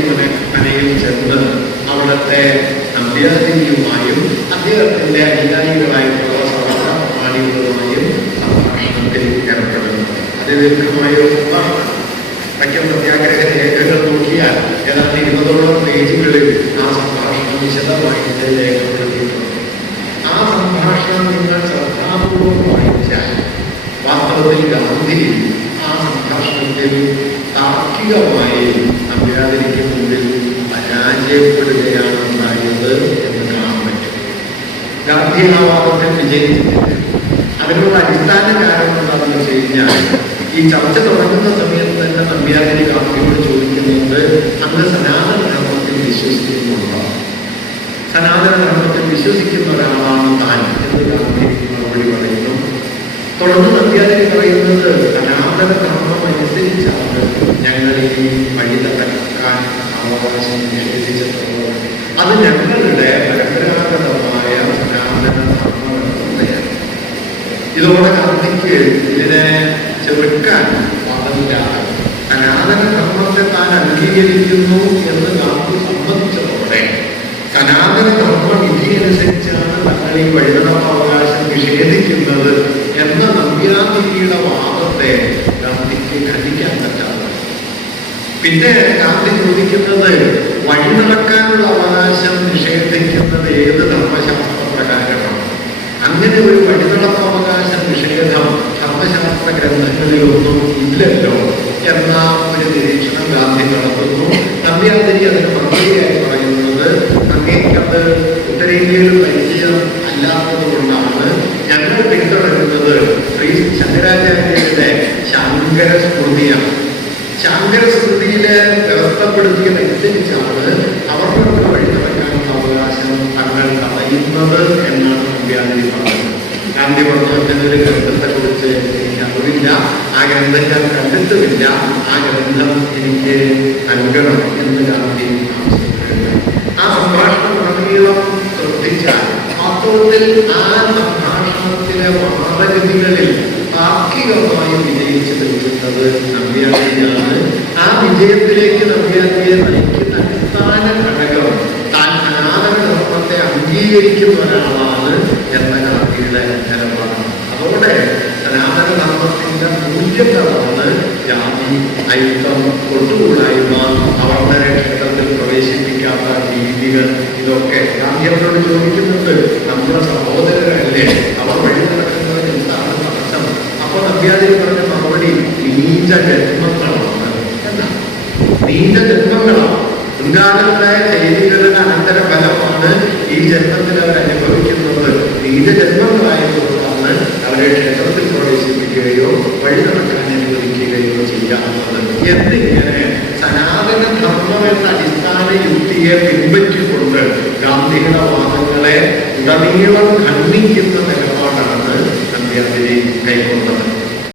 മനയിൽ ചെന്ന് അവിടുത്തെ നമ്പ്യാതിരിയുമായും അദ്ദേഹത്തിന്റെ അനുയായികളായിട്ടുള്ള സഹപ്രമാണികളുമായും സംഭാഷണത്തിൽ ഏർപ്പെടുന്നത്. അതിദീർഘമായ ഒരു സംഭാഷണം. വൈക്കം സത്യാഗ്രഹ രേഖകൾ നോക്കിയാൽ ഏതാണ്ട് 20ഓളം പേജുകളിൽ ആ സംഭാഷണം വിശദമായിട്ട് രേഖപ്പെടുത്തിയിട്ടുണ്ട്. ആ സംഭാഷണം നിങ്ങൾ ശ്രദ്ധാപൂർവം വായിച്ചാൽ വാസ്തവത്തിൽ ഗാന്ധി ആ സംഭാഷണത്തിൽ താർക്കികമായി നമ്പ്യാതിരിക്ക് മുമ്പിൽ പരാജയപ്പെടുകയാണ് ഉണ്ടായത് എന്ന് കാണാൻ പറ്റും. ഗാന്ധി ആ വാദത്തിൽ വിജയിച്ചിട്ടില്ല. അതിനുള്ള അടിസ്ഥാന കാരണം എന്താണെന്ന് വെച്ച് കഴിഞ്ഞാൽ ഈ ചർച്ച തുടങ്ങുന്ന സമയത്ത് തന്നെ നമ്പ്യാതിരി ഗാന്ധിയോട് ചോദിക്കുന്നുണ്ട്, അങ്ങ് സനാതന ധർമ്മത്തിൽ വിശ്വസിക്കുന്നുണ്ടോ? സനാതന ധർമ്മത്തിൽ വിശ്വസിക്കുന്ന ഒരാളാണ് താൻ എന്ന് ഗാന്ധി മറുപടി പറയുന്നു. തുടർന്ന് നമ്പ്യാതിരി പറയുന്നത് സനാതന ധർമ്മം അനുസരിച്ചാണ് ഞങ്ങൾ ഈ വഴി നടക്കാൻ അവകാശം നിഷേധിച്ചിട്ടുള്ളത്. അത് ഞങ്ങളുടെ പരമ്പരാഗതമായ സനാതന ധർമ്മമാണ്. ഇതോടെ ഗാന്ധിക്ക് ഇതിനെ ചെറുക്കാൻ പാടില്ലാതെ സനാതന ധർമ്മത്തെ താൻ അംഗീകരിക്കുന്നു എന്ന് ഗാന്ധി സമ്മതിച്ചതോടെ സനാതന ധർമ്മ വിധി അനുസരിച്ചാണ് തങ്ങൾ ഈ വഴിനടപ്പാവകാശം നിഷേധിക്കുന്നത് എന്ന നമ്പ്യാതിരിയുടെ വാദത്തെ ഗാന്ധിക്ക് ഖണ്ഡിക്കാൻ പറ്റാതെ. പിന്നെ ഗാന്ധി ചോദിക്കുന്നത് വഴി നടക്കാനുള്ള അവകാശം നിഷേധിക്കുന്നത് ഏത് ധർമ്മശാസ്ത്ര പ്രകാരമാണ്? അങ്ങനെ ഒരു വഴിനടപ്പ് അവകാശം നിഷേധം ധർമ്മശാസ്ത്ര ഗ്രന്ഥങ്ങളിലൊന്നും ഇല്ലല്ലോ എന്ന ഒരു നിരീക്ഷണം ഗാന്ധി നടത്തുന്നു. നമ്പ്യാതിരി അതിന് മറുപടിയായി പറയുന്നത് അങ്ങേക്കത് ഉത്തരേന്ത്യയിൽ പരിചയം അല്ലാത്തത് കൊണ്ടാണ് ഞങ്ങൾ പിന്തുടരുന്നത് ശ്രീ ശങ്കരാചാര്യരുടെ ശാങ്കര സ്മൃതിയാണ്. ശാങ്കര സ്മൃതിയിലെ വ്യവസ്ഥപ്പെടുത്തിയതനുസരിച്ചാണ് അവർക്ക് വഴി നടക്കാനുള്ള അവകാശം തങ്ങൾ കളയുന്നത് എന്നാണ് നമ്പ്യാതിരി പറഞ്ഞത്. ഗാന്ധി പറഞ്ഞു, അങ്ങനെ ഒരു ഗ്രന്ഥത്തെ കുറിച്ച് എനിക്ക് അറിവില്ല, ആ ഗ്രന്ഥം ഞാൻ കണ്ടിട്ടുമില്ല, ആ ഗ്രന്ഥം എനിക്ക് നൽകണം എന്ന് ഗാന്ധി ആവശ്യപ്പെട്ടു. ആ സംഭാഷണം ഉടനീളം ശ്രദ്ധിച്ചാൽ വാസ്തവത്തിൽ ആ സംഭാഷണത്തിലെ വാദഗതികളിൽ താർക്കികമായി വിജയിച്ചു നിൽക്കുന്നത് നമ്പ്യാതിരിയാണ്. ആ വിജയത്തിലേക്ക് നമ്പ്യാതിരിയെ നയിക്കുന്ന അടിസ്ഥാന ഘടകം താൻ സനാതന ധർമ്മത്തെ അംഗീകരിക്കുന്ന ഒരാളാണ് എന്ന ഗാന്ധിയുടെ നിലപാടാണ്. അതോടെ സനാതന ധർമ്മത്തിന്റെ മൂല്യങ്ങളാണ് ജാതി, അയിത്തം, കൊട്ടുകൂടായ്മ, അവരുടെ ക്ഷേത്രത്തിൽ പ്രവേശിപ്പിക്കാത്ത രീതികൾ, ഇതൊക്കെ ഗാന്ധി അവരോട് ചോദിക്കുന്നുണ്ട്. നമ്മുടെ സഹോദരരല്ലേ, അവർ വഴി നടക്കുന്നതിന് എന്താണ് തടസ്സം? അപ്പൊ നമ്പ്യാതിരി പറഞ്ഞ മറുപടി നീച ജന്മങ്ങളാണ് എന്നാണ്. നീച ജന്മങ്ങളാണ്, മുൻകാലത്തായ ചെയ്തികളുടെ അനന്തര ഫലമാണ് ഈ ജന്മത്തിൽ അവർ അനുഭവിക്കുന്നത്. നീച ജന്മങ്ങളായതുകൊണ്ടാണ് അവരെ ക്ഷേത്രത്തിൽ പ്രവേശിപ്പിക്കുകയോ വഴി നടക്കാൻ അനുവദിക്കുകയോ ചെയ്യാറുള്ളത് എന്നിങ്ങനെ സനാതന ധർമ്മം എന്ന അടിസ്ഥാന യുക്തിയെ പിൻപറ്റിക്കൊണ്ട് ഗാന്ധിയുടെ വാദങ്ങളെ ഉടനീളം ഖണ്ഡിക്കുന്ന നിലപാടാണ് നമ്പ്യാതിരി കൈക്കൊണ്ടത്.